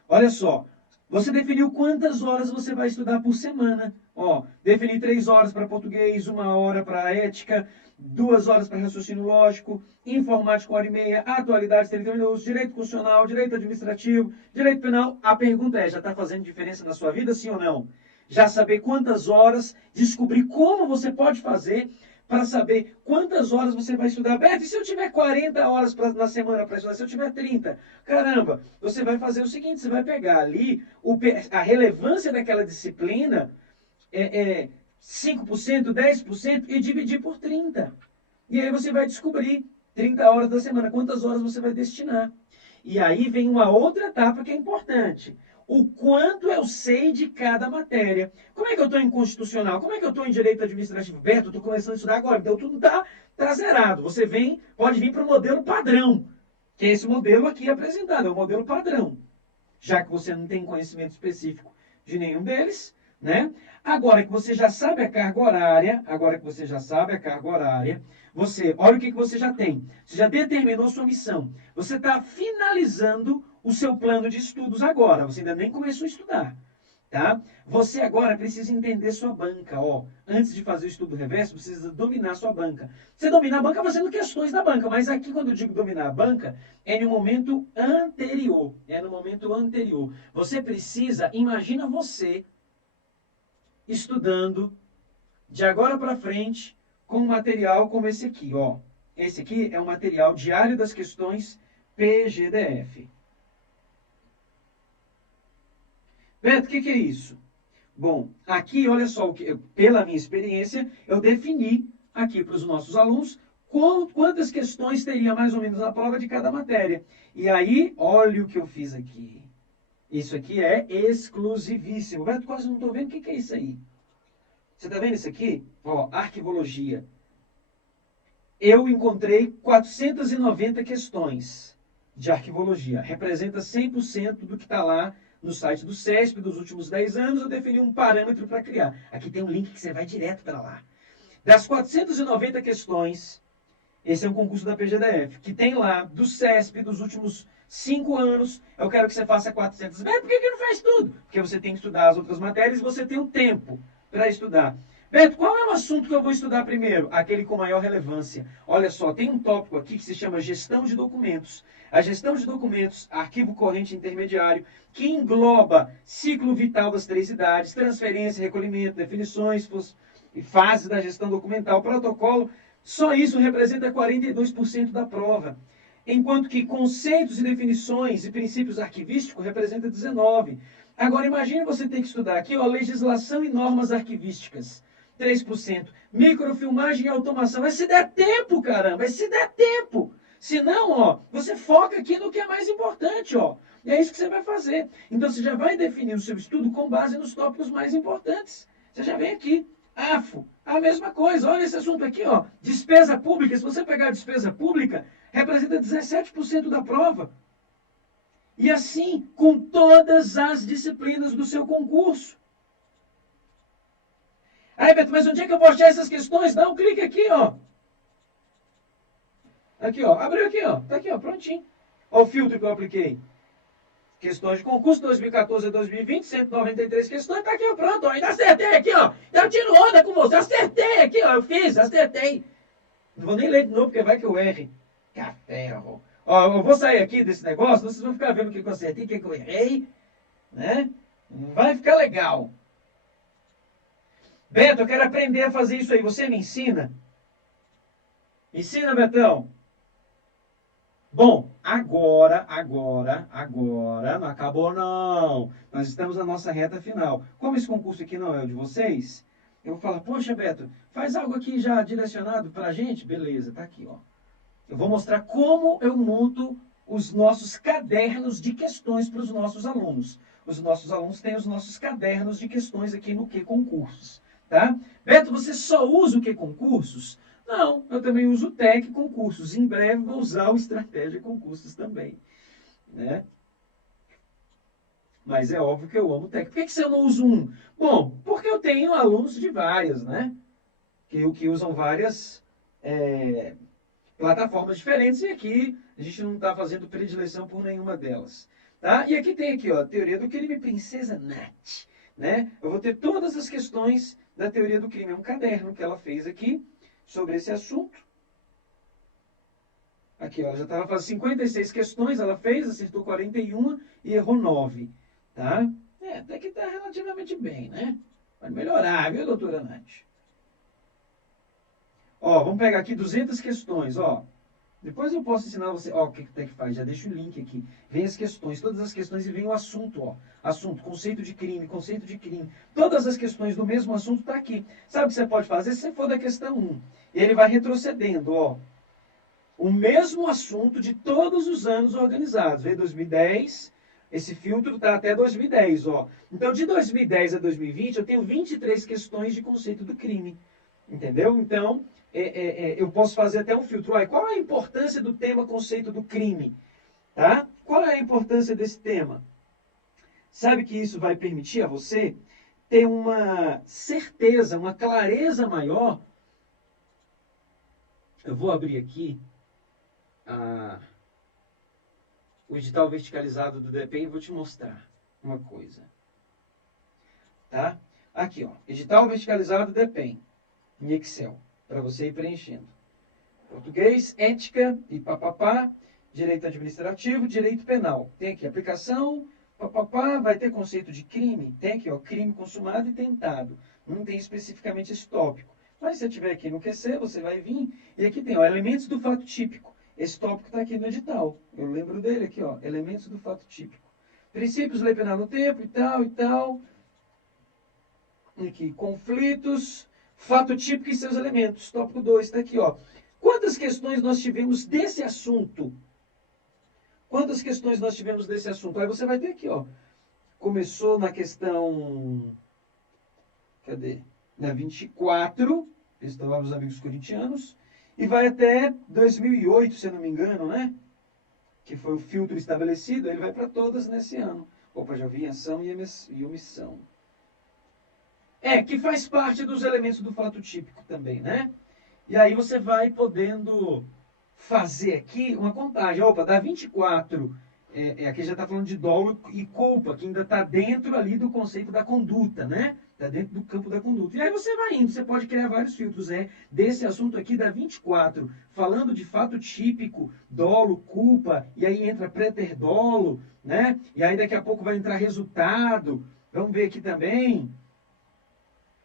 Olha só, você definiu quantas horas você vai estudar por semana. Ó, defini 3 horas para português, 1 hora para ética, 2 horas para raciocínio lógico, informática 1h30, atualidades 30 minutos, direito constitucional, direito administrativo, direito penal. A pergunta é, já está fazendo diferença na sua vida, sim ou não? Já saber quantas horas, descobrir como você pode fazer para saber quantas horas você vai estudar. Beto, e se eu tiver 40 horas na semana para estudar? Se eu tiver 30? Caramba, você vai fazer o seguinte, você vai pegar ali a relevância daquela disciplina, 5%, 10% e dividir por 30. E aí você vai descobrir 30 horas da semana, quantas horas você vai destinar. E aí vem uma outra etapa que é importante. o quanto eu sei de cada matéria. Como é que eu estou em constitucional? Como é que eu estou em direito administrativo? Beto, eu estou começando a estudar agora, então tudo tá zerado. Você pode vir para o modelo padrão, que é esse modelo aqui apresentado, é o modelo padrão. Já que você não tem conhecimento específico de nenhum deles, né? Agora que você já sabe a carga horária, olha o que você já tem. Você já determinou sua missão. Você está finalizando o seu plano de estudos agora. Você ainda nem começou a estudar. Tá? Você agora precisa entender sua banca. Ó. Antes de fazer o estudo reverso, precisa dominar sua banca. Você domina a banca fazendo questões da banca, mas aqui quando eu digo dominar a banca, é no momento anterior. Você precisa, imagina você estudando de agora para frente com um material como esse aqui. Ó. Esse aqui é um material diário das questões PGDF. Beto, o que é isso? Bom, aqui, olha só, pela minha experiência, eu defini aqui para os nossos alunos quantas questões teria mais ou menos na prova de cada matéria. E aí, olha o que eu fiz aqui. Isso aqui é exclusivíssimo. Beto, quase não estou vendo. O que é isso aí? Você está vendo isso aqui? Ó, arquivologia. Eu encontrei 490 questões de arquivologia. Representa 100% do que está lá no site do CESP dos últimos 10 anos. Eu defini um parâmetro para criar. Aqui tem um link que você vai direto para lá. Das 490 questões, esse é um concurso da PGDF, que tem lá do CESP dos últimos 5 anos. Eu quero que você faça 400. Beto, por que não faz tudo? Porque você tem que estudar as outras matérias e você tem o tempo para estudar. Beto, qual é o assunto que eu vou estudar primeiro? Aquele com maior relevância. Olha só, tem um tópico aqui que se chama gestão de documentos. A gestão de documentos, arquivo corrente intermediário, que engloba ciclo vital das 3 idades, transferência, recolhimento, definições e fases da gestão documental, protocolo. Só isso representa 42% da prova. Enquanto que conceitos e definições e princípios arquivísticos representa 19%. Agora imagine você ter que estudar aqui, ó, legislação e normas arquivísticas. 3%. Microfilmagem e automação. Mas se der tempo, caramba, mas se der tempo. Se não, ó, você foca aqui no que é mais importante, ó. E é isso que você vai fazer. Então você já vai definir o seu estudo com base nos tópicos mais importantes. Você já vem aqui. AFO, a mesma coisa. Olha esse assunto aqui, ó. Despesa pública. Se você pegar a despesa pública, representa 17% da prova. E assim, com todas as disciplinas do seu concurso. Aí, Beto, mas onde é que eu vou achar essas questões? Dá um clique aqui, ó. Aqui, ó. Abriu aqui, ó. Tá aqui, ó. Prontinho. Olha o filtro que eu apliquei. Questões de concurso 2014 a 2020, 193 questões. Tá aqui, ó. Pronto, ó. Ainda acertei aqui, ó. Eu tiro onda com você. Acertei aqui, ó. Eu fiz, acertei. Não vou nem ler de novo, porque vai que eu erre. Café, ó. Ó, eu vou sair aqui desse negócio, vocês vão ficar vendo o que eu acertei, o que eu errei, né? Não vai ficar legal. Beto, eu quero aprender a fazer isso aí. Você me ensina? Ensina, Betão. Bom, agora, não acabou não. Nós estamos na nossa reta final. Como esse concurso aqui não é o de vocês, eu vou falar, poxa, Beto, faz algo aqui já direcionado pra gente? Beleza, tá aqui, ó. Eu vou mostrar como eu monto os nossos cadernos de questões para os nossos alunos. Os nossos alunos têm os nossos cadernos de questões aqui no Que Concursos. Tá? Beto, você só usa o Que Concursos? Não, eu também uso o TEC Concursos. Em breve vou usar o Estratégia Concursos também. Né? Mas é óbvio que eu amo o TEC. Por que você não usa um? Bom, porque eu tenho alunos de várias, né? Que usam várias plataformas diferentes, e aqui a gente não está fazendo predileção por nenhuma delas. Tá? E aqui tem aqui, ó, a teoria do crime, Princesa Nath. Né? Eu vou ter todas as questões da teoria do crime. É um caderno que ela fez aqui sobre esse assunto. Aqui, ó, ela já estava fazendo 56 questões, ela fez, acertou 41 e errou 9. Tá? Até que está relativamente bem, né? Pode melhorar, viu, doutora Nath? Ó, vamos pegar aqui 200 questões, ó. Depois eu posso ensinar você, ó, o que o TEC faz. Já deixa o link aqui. Vem as questões, todas as questões e vem o assunto, ó. Assunto, conceito de crime. Todas as questões do mesmo assunto tá aqui. Sabe o que você pode fazer? Se você for da questão 1, ele vai retrocedendo, ó. O mesmo assunto de todos os anos organizados. Veio 2010, Esse filtro está até 2010, ó. Então, de 2010 a 2020, eu tenho 23 questões de conceito do crime. Entendeu? Então, eu posso fazer até um filtro. Olha, qual é a importância do tema conceito do crime? Tá? Qual é a importância desse tema? Sabe que isso vai permitir a você ter uma certeza, uma clareza maior. Eu vou abrir aqui o edital verticalizado do DEPEN e vou te mostrar uma coisa. Tá? Aqui, ó, edital verticalizado do DEPEN, em Excel, para você ir preenchendo. Português, ética e papapá, direito administrativo, direito penal. Tem aqui aplicação, papapá, vai ter conceito de crime, tem aqui, ó, crime consumado e tentado. Não tem especificamente esse tópico. Mas se você tiver aqui no QC, você vai vir, e aqui tem, ó, elementos do fato típico. Esse tópico está aqui no edital. Eu lembro dele aqui, ó, elementos do fato típico. Princípios, lei penal no tempo e tal, e tal. Aqui, conflitos, fato típico e seus elementos. Tópico 2 está aqui, ó. Quantas questões nós tivemos desse assunto? Quantas questões nós tivemos desse assunto? Aí você vai ter aqui, ó. Começou na questão... Cadê? Na 24, estão os amigos corintianos, e vai até 2008, se eu não me engano, né? Que foi o filtro estabelecido, ele vai para todas nesse ano. Opa, já vi ação e omissão. Que faz parte dos elementos do fato típico também, né? E aí você vai podendo fazer aqui uma contagem. Opa, dá 24. Aqui já está falando de dolo e culpa, que ainda está dentro ali do conceito da conduta, né? Está dentro do campo da conduta. E aí você vai indo, você pode criar vários filtros, né? Desse assunto aqui dá 24, falando de fato típico, dolo, culpa, e aí entra preterdolo, né? E aí daqui a pouco vai entrar resultado. Vamos ver aqui também.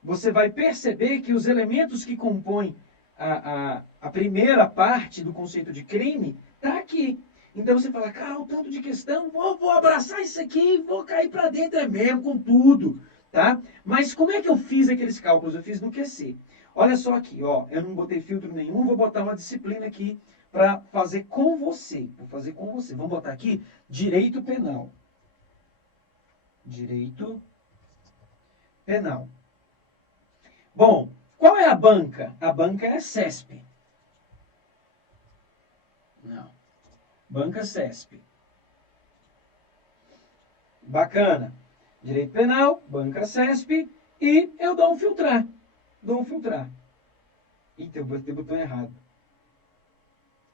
Você vai perceber que os elementos que compõem a primeira parte do conceito de crime está aqui. Então você fala, cara, o tanto de questão, vou abraçar isso aqui, vou cair para dentro mesmo, com tudo. Tá? Mas como é que eu fiz aqueles cálculos? Eu fiz no QC. Olha só aqui, ó, eu não botei filtro nenhum, vou botar uma disciplina aqui para fazer com você. Vou fazer com você. Vamos botar aqui direito penal. Direito penal. Bom, qual é a banca? A banca é a CESP. Não. Banca CESP. Bacana. Direito penal, banca CESP, e eu dou um filtrar. Dou um filtrar. Eita, eu apertei o botão errado.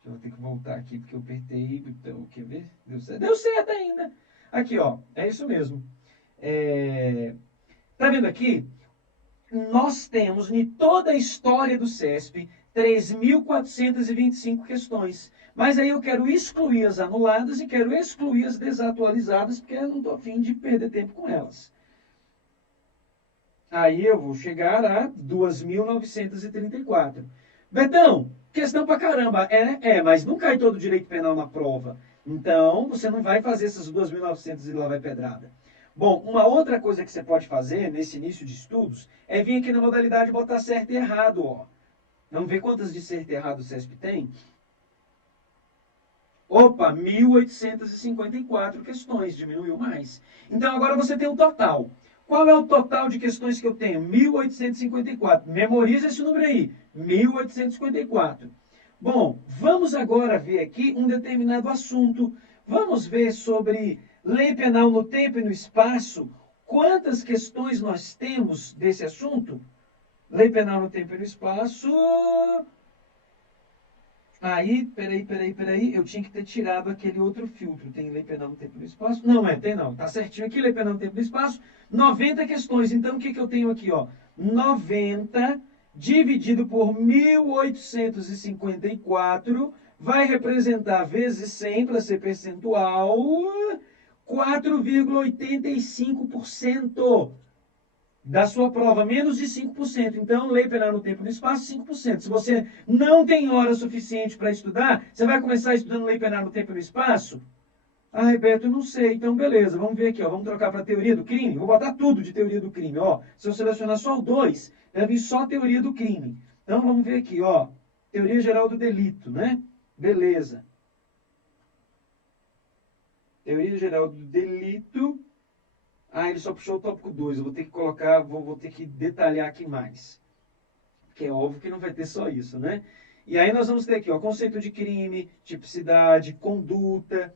Eu vou ter que voltar aqui, porque eu apertei, então, quer ver? Deu certo. Deu certo ainda. Aqui, ó, é isso mesmo. Tá vendo aqui? Nós temos, em toda a história do CESP, 3.425 questões. Mas aí eu quero excluir as anuladas e quero excluir as desatualizadas, porque eu não estou a fim de perder tempo com elas. Aí eu vou chegar a 2.934. Betão, questão pra caramba. Mas não cai todo o direito penal na prova. Então, você não vai fazer essas 2.900 e lá vai pedrada. Bom, uma outra coisa que você pode fazer nesse início de estudos é vir aqui na modalidade e botar certo e errado, ó. Vamos ver quantas de certo e errado o CESP tem? Opa, 1.854 questões, diminuiu mais. Então agora você tem o total. Qual é o total de questões que eu tenho? 1.854. Memoriza esse número aí, 1.854. Bom, vamos agora ver aqui um determinado assunto. Vamos ver sobre lei penal no tempo e no espaço. Quantas questões nós temos desse assunto? Lei penal no tempo e no espaço. Aí, peraí, eu tinha que ter tirado aquele outro filtro. Tem lei penal no tempo e no espaço? Não, tem não. Tá certinho aqui, lei penal no tempo e no espaço. 90 questões. Então, o que eu tenho aqui, ó? 90 dividido por 1.854 vai representar vezes 100 para ser percentual 4,85%. Da sua prova, menos de 5%. Então, lei penal no tempo e no espaço, 5%. Se você não tem hora suficiente para estudar, você vai começar estudando lei penal no tempo e no espaço? Ah, Beto, não sei. Então, beleza, vamos ver aqui, ó. Vamos trocar para teoria do crime. Vou botar tudo de teoria do crime, ó. Se eu selecionar só o 2, vai vir só teoria do crime. Então, vamos ver aqui, ó. Teoria geral do delito, né? Beleza. Teoria geral do delito. Ah, ele só puxou o tópico 2. Eu vou ter que colocar, vou ter que detalhar aqui mais. Porque é óbvio que não vai ter só isso, né? E aí nós vamos ter aqui, ó, conceito de crime, tipicidade, conduta,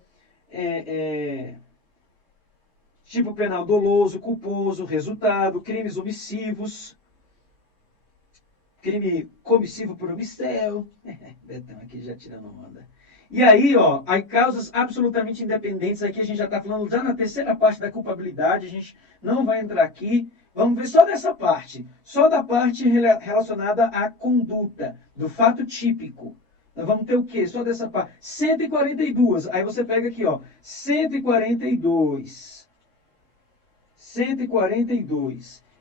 tipo penal doloso, culposo, resultado, crimes omissivos, crime comissivo por omissão. Betão aqui já tirando onda. E aí, ó, aí causas absolutamente independentes, aqui a gente já está falando já na terceira parte da culpabilidade, a gente não vai entrar aqui, vamos ver só dessa parte, só da parte relacionada à conduta, do fato típico. Nós vamos ter o quê? Só dessa parte. 142, aí você pega aqui, ó, 142,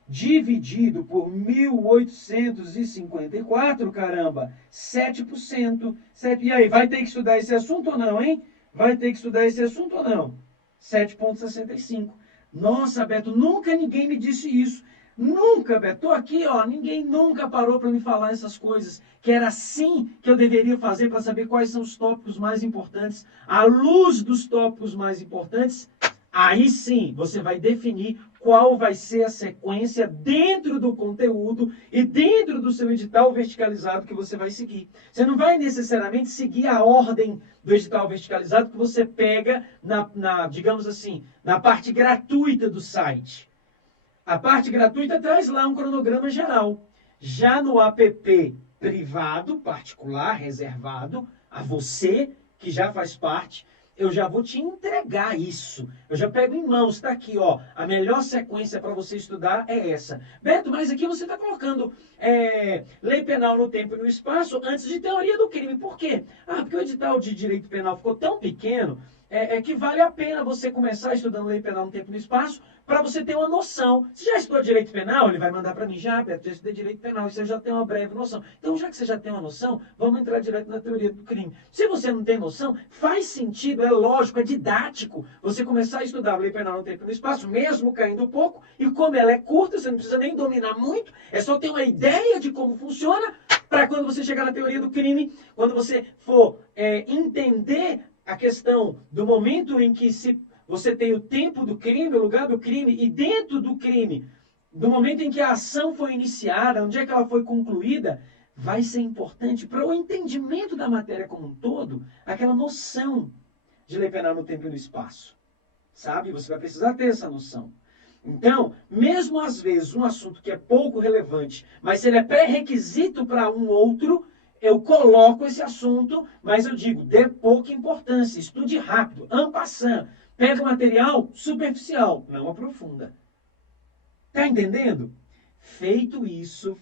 dividido por 1854, caramba, 7%. E aí, vai ter que estudar esse assunto ou não, hein? Vai ter que estudar esse assunto ou não? 7,65. Nossa, Beto, nunca ninguém me disse isso. Nunca, Beto. Tô aqui, ó, ninguém nunca parou para me falar essas coisas. Que era assim que eu deveria fazer para saber quais são os tópicos mais importantes. À luz dos tópicos mais importantes, aí sim você vai definir qual vai ser a sequência dentro do conteúdo e dentro do seu edital verticalizado que você vai seguir. Você não vai necessariamente seguir a ordem do edital verticalizado que você pega digamos assim, na parte gratuita do site. A parte gratuita traz lá um cronograma geral. Já no app privado, particular, reservado a você, que já faz parte, eu já vou te entregar isso. Eu já pego em mãos, está aqui, ó. A melhor sequência para você estudar é essa. Beto, mas aqui você está colocando lei penal no tempo e no espaço antes de teoria do crime. Por quê? Ah, porque o edital de direito penal ficou tão pequeno que vale a pena você começar estudando lei penal no tempo e no espaço para você ter uma noção. Você já estudou direito penal? Ele vai mandar para mim, já, Beto, já estudei direito penal, você já tem uma breve noção. Então, já que você já tem uma noção, vamos entrar direto na teoria do crime. Se você não tem noção, faz sentido, é lógico, é didático você começar a estudar lei penal no tempo e no espaço, mesmo caindo pouco, e como ela é curta, você não precisa nem dominar muito, é só ter uma ideia de como funciona, para quando você chegar na teoria do crime, quando você for entender a questão do momento em que você tem o tempo do crime, o lugar do crime, e dentro do crime, do momento em que a ação foi iniciada, onde é que ela foi concluída, vai ser importante para o entendimento da matéria como um todo, aquela noção de lei penal no tempo e no espaço. Sabe? Você vai precisar ter essa noção. Então, mesmo às vezes um assunto que é pouco relevante, mas se ele é pré-requisito para um outro, eu coloco esse assunto, mas eu digo, dê pouca importância, estude rápido, en passant, pega o material superficial, não aprofunda. Tá entendendo? Feito isso,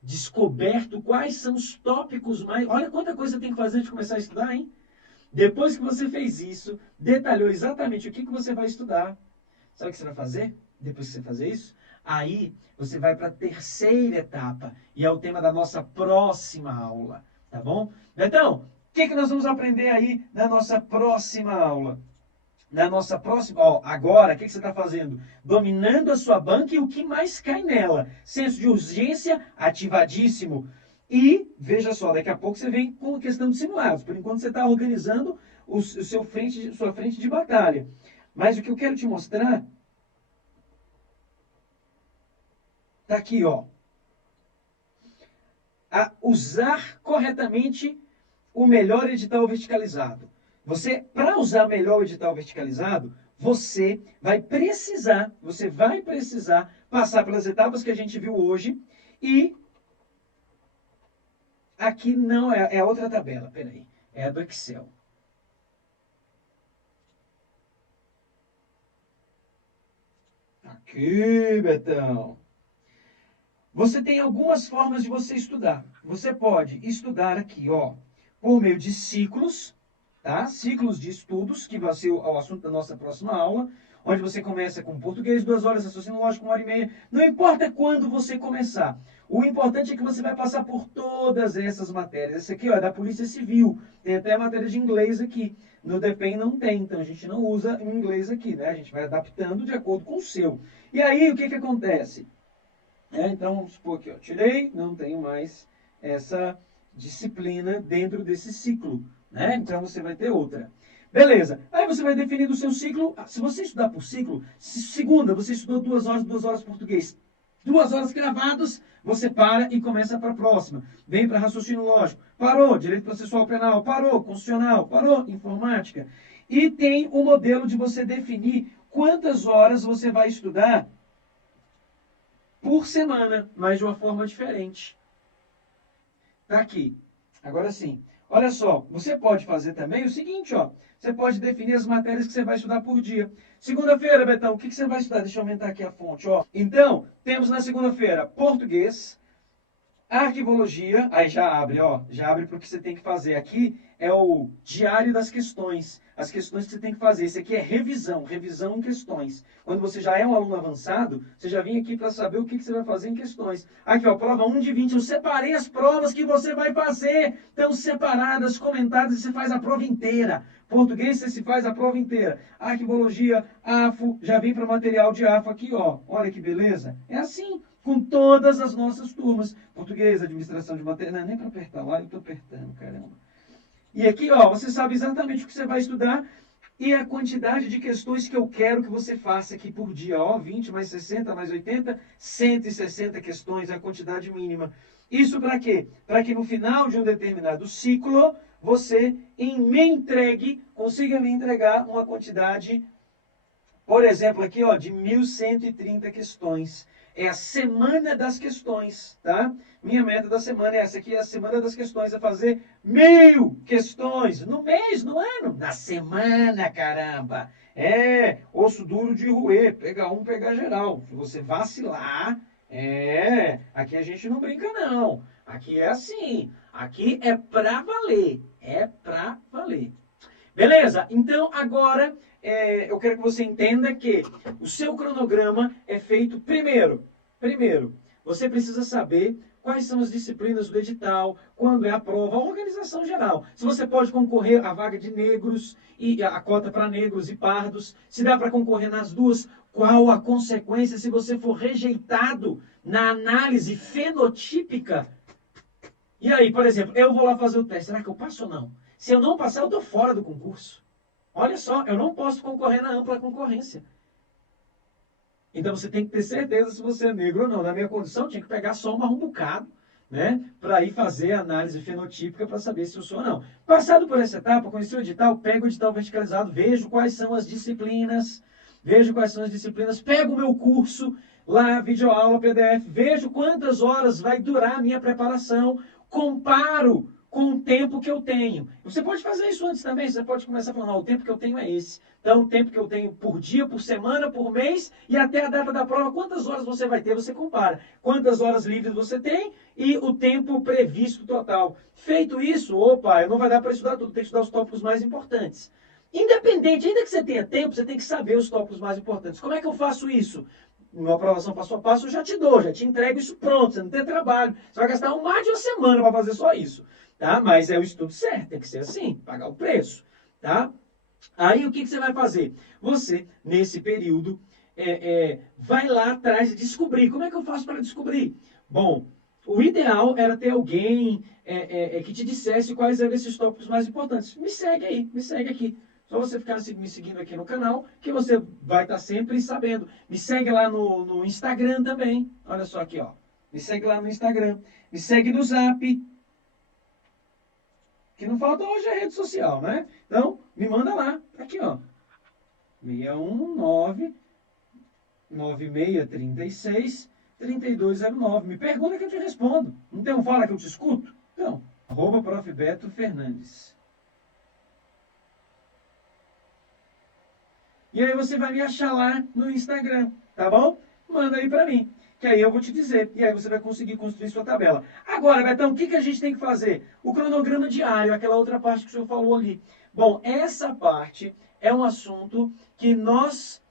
descoberto quais são os tópicos mais... Olha quanta coisa tem que fazer antes de começar a estudar, hein? Depois que você fez isso, detalhou exatamente o que você vai estudar. Sabe o que você vai fazer? Depois que você fazer isso, aí você vai para a terceira etapa, e é o tema da nossa próxima aula, tá bom? Então, o que nós vamos aprender aí na nossa próxima aula? Na nossa próxima, ó, agora, o que você está fazendo? Dominando a sua banca e o que mais cai nela. Senso de urgência ativadíssimo. E, veja só, daqui a pouco você vem com a questão de simulados. Por enquanto você está organizando sua frente de batalha. Mas o que eu quero te mostrar está aqui, ó. A usar corretamente o melhor edital verticalizado. Para usar melhor o edital verticalizado, você vai precisar passar pelas etapas que a gente viu hoje e aqui não é outra tabela, peraí, é a do Excel. Aqui, Betão. Você tem algumas formas de você estudar. Você pode estudar aqui, ó, por meio de ciclos, tá? Ciclos de estudos, que vai ser o assunto da nossa próxima aula, onde você começa com português 2 horas, raciocínio lógico 1h30. Não importa quando você começar. O importante é que você vai passar por todas essas matérias. Essa aqui, ó, é da Polícia Civil. Tem até matéria de inglês aqui. No DPEM não tem, então a gente não usa em inglês aqui, né? A gente vai adaptando de acordo com o seu. E aí, o que acontece? Então, vamos supor que eu tirei, não tenho mais essa disciplina dentro desse ciclo, né? Então, você vai ter outra. Beleza. Aí você vai definir o seu ciclo. Se você estudar por ciclo, segunda, você estudou 2 horas português. 2 horas gravados, você para e começa para a próxima. Vem para raciocínio lógico. Parou, direito processual penal. Parou, constitucional. Parou, informática. E tem o modelo de você definir quantas horas você vai estudar por semana, mas de uma forma diferente. Tá aqui. Agora sim. Olha só, você pode fazer também o seguinte, ó. Você pode definir as matérias que você vai estudar por dia. Segunda-feira, Betão, o que você vai estudar? Deixa eu aumentar aqui a fonte, ó. Então, temos na segunda-feira português, arquivologia, aí já abre, ó. Já abre para o que você tem que fazer. Aqui é o diário das questões. As questões que você tem que fazer. Esse aqui é revisão, revisão em questões. Quando você já é um aluno avançado, você já vem aqui para saber o que você vai fazer em questões. Aqui, ó, prova 1 de 20. Eu separei as provas que você vai fazer. Estão separadas, comentadas, e você faz a prova inteira. Português, você se faz a prova inteira. Arquivologia, AFO, já vem para o material de AFO aqui, ó. Olha que beleza. É assim, com todas as nossas turmas. Português, administração de matéria. Não, nem para apertar lá, eu estou apertando, caramba. E aqui, ó, você sabe exatamente o que você vai estudar e a quantidade de questões que eu quero que você faça aqui por dia. Ó, 20 mais 60 mais 80, 160 questões, é a quantidade mínima. Isso para quê? Para que no final de um determinado ciclo, você consiga me entregar uma quantidade, por exemplo, aqui, ó, de 1.130 questões. É a semana das questões, tá? Minha meta da semana é essa aqui, a semana das questões, é fazer 1.000 questões no mês, no ano, na semana, caramba. É, osso duro de roer, pegar um, pegar geral. Se você vacilar, aqui a gente não brinca não. Aqui é assim, aqui é pra valer, é pra valer. Beleza? Então, agora, eu quero que você entenda que o seu cronograma é feito primeiro. Primeiro, você precisa saber quais são as disciplinas do edital, quando é a prova, a organização geral. Se você pode concorrer à vaga de negros, e a cota para negros e pardos, se dá para concorrer nas duas, qual a consequência se você for rejeitado na análise fenotípica. E aí, por exemplo, eu vou lá fazer o teste, será que eu passo ou não? Se eu não passar, eu estou fora do concurso. Olha só, eu não posso concorrer na ampla concorrência. Então você tem que ter certeza se você é negro ou não. Na minha condição, eu tinha que pegar só um marrom bocado, né? Para ir fazer a análise fenotípica para saber se eu sou ou não. Passado por essa etapa, conheci o edital, pego o edital verticalizado, vejo quais são as disciplinas, pego o meu curso, lá, videoaula, PDF, vejo quantas horas vai durar a minha preparação, comparo com o tempo que eu tenho. Você pode fazer isso antes também, você pode começar falando, o tempo que eu tenho é esse. Então, o tempo que eu tenho por dia, por semana, por mês, e até a data da prova, quantas horas você vai ter, você compara. Quantas horas livres você tem e o tempo previsto total. Feito isso, opa, não vai dar para estudar tudo, tem que estudar os tópicos mais importantes. Independente, ainda que você tenha tempo, você tem que saber os tópicos mais importantes. Como é que eu faço isso? Uma aprovação passo a passo eu já te dou, já te entrego isso pronto, você não tem trabalho. Você vai gastar mais de uma semana para fazer só isso. Tá? Mas é o estudo certo, tem que ser assim, pagar o preço. Tá? Aí o que você vai fazer? Você, nesse período, vai lá atrás e descobrir. Como é que eu faço para descobrir? Bom, o ideal era ter alguém que te dissesse quais eram esses tópicos mais importantes. Me segue aí, me segue aqui. Só você ficar me seguindo aqui no canal, que você vai estar sempre sabendo. Me segue lá no Instagram também. Olha só aqui, ó. Me segue lá no Instagram. Me segue no Zap. Que não falta hoje a rede social, né? Então, me manda lá. Aqui, ó. 619 9636 3209. Me pergunta que eu te respondo. Não tem um fala que eu te escuto? Então, @Prof. Beto Fernandes. E aí você vai me achar lá no Instagram, tá bom? Manda aí pra mim, que aí eu vou te dizer. E aí você vai conseguir construir sua tabela. Agora, Betão, o que a gente tem que fazer? O cronograma diário, aquela outra parte que o senhor falou ali. Bom, essa parte é um assunto que nós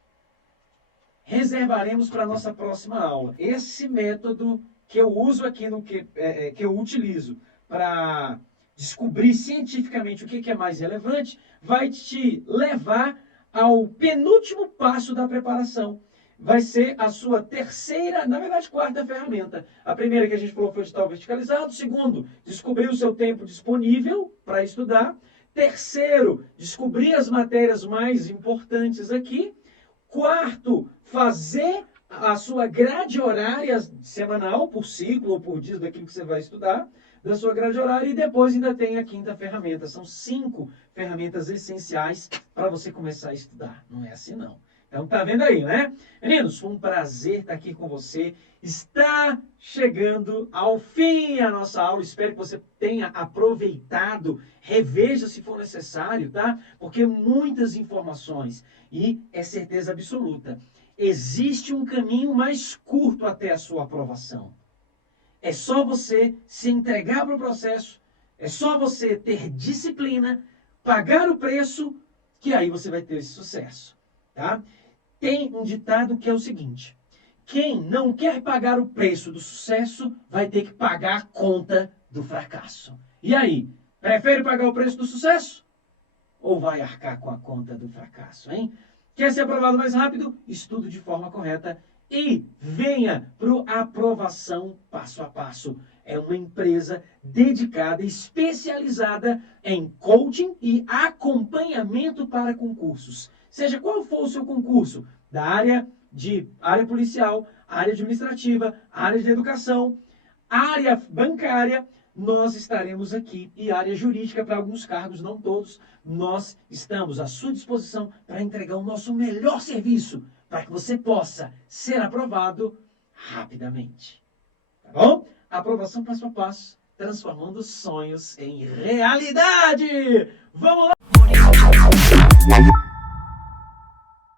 reservaremos para a nossa próxima aula. Esse método que eu uso aqui, que eu utilizo para descobrir cientificamente o que é mais relevante, vai te levar ao penúltimo passo da preparação. Vai ser a sua terceira, na verdade, quarta ferramenta. A primeira que a gente falou foi o edital verticalizado. Segundo, descobrir o seu tempo disponível para estudar. Terceiro, descobrir as matérias mais importantes aqui. Quarto, fazer a sua grade horária semanal, por ciclo ou por dias daquilo que você vai estudar, da sua grade horária, e depois ainda tem a quinta ferramenta. São 5 ferramentas essenciais para você começar a estudar. Não é assim, não. Então, tá vendo aí, né? Meninos, foi um prazer estar aqui com você. Está chegando ao fim a nossa aula. Espero que você tenha aproveitado. Reveja se for necessário, tá? Porque muitas informações. E é certeza absoluta. Existe um caminho mais curto até a sua aprovação. É só você se entregar para o processo. É só você ter disciplina, pagar o preço, que aí você vai ter esse sucesso, tá? Tem um ditado que é o seguinte: quem não quer pagar o preço do sucesso vai ter que pagar a conta do fracasso. E aí, prefere pagar o preço do sucesso? Ou vai arcar com a conta do fracasso, hein? Quer ser aprovado mais rápido? Estude de forma correta e venha para a aprovação passo a passo. É uma empresa dedicada, especializada em coaching e acompanhamento para concursos. Seja qual for o seu concurso, da área policial, área administrativa, área de educação, área bancária, nós estaremos aqui. E área jurídica, para alguns cargos, não todos, nós estamos à sua disposição para entregar o nosso melhor serviço, para que você possa ser aprovado rapidamente. Tá bom? Aprovação passo a passo, transformando sonhos em realidade. Vamos lá!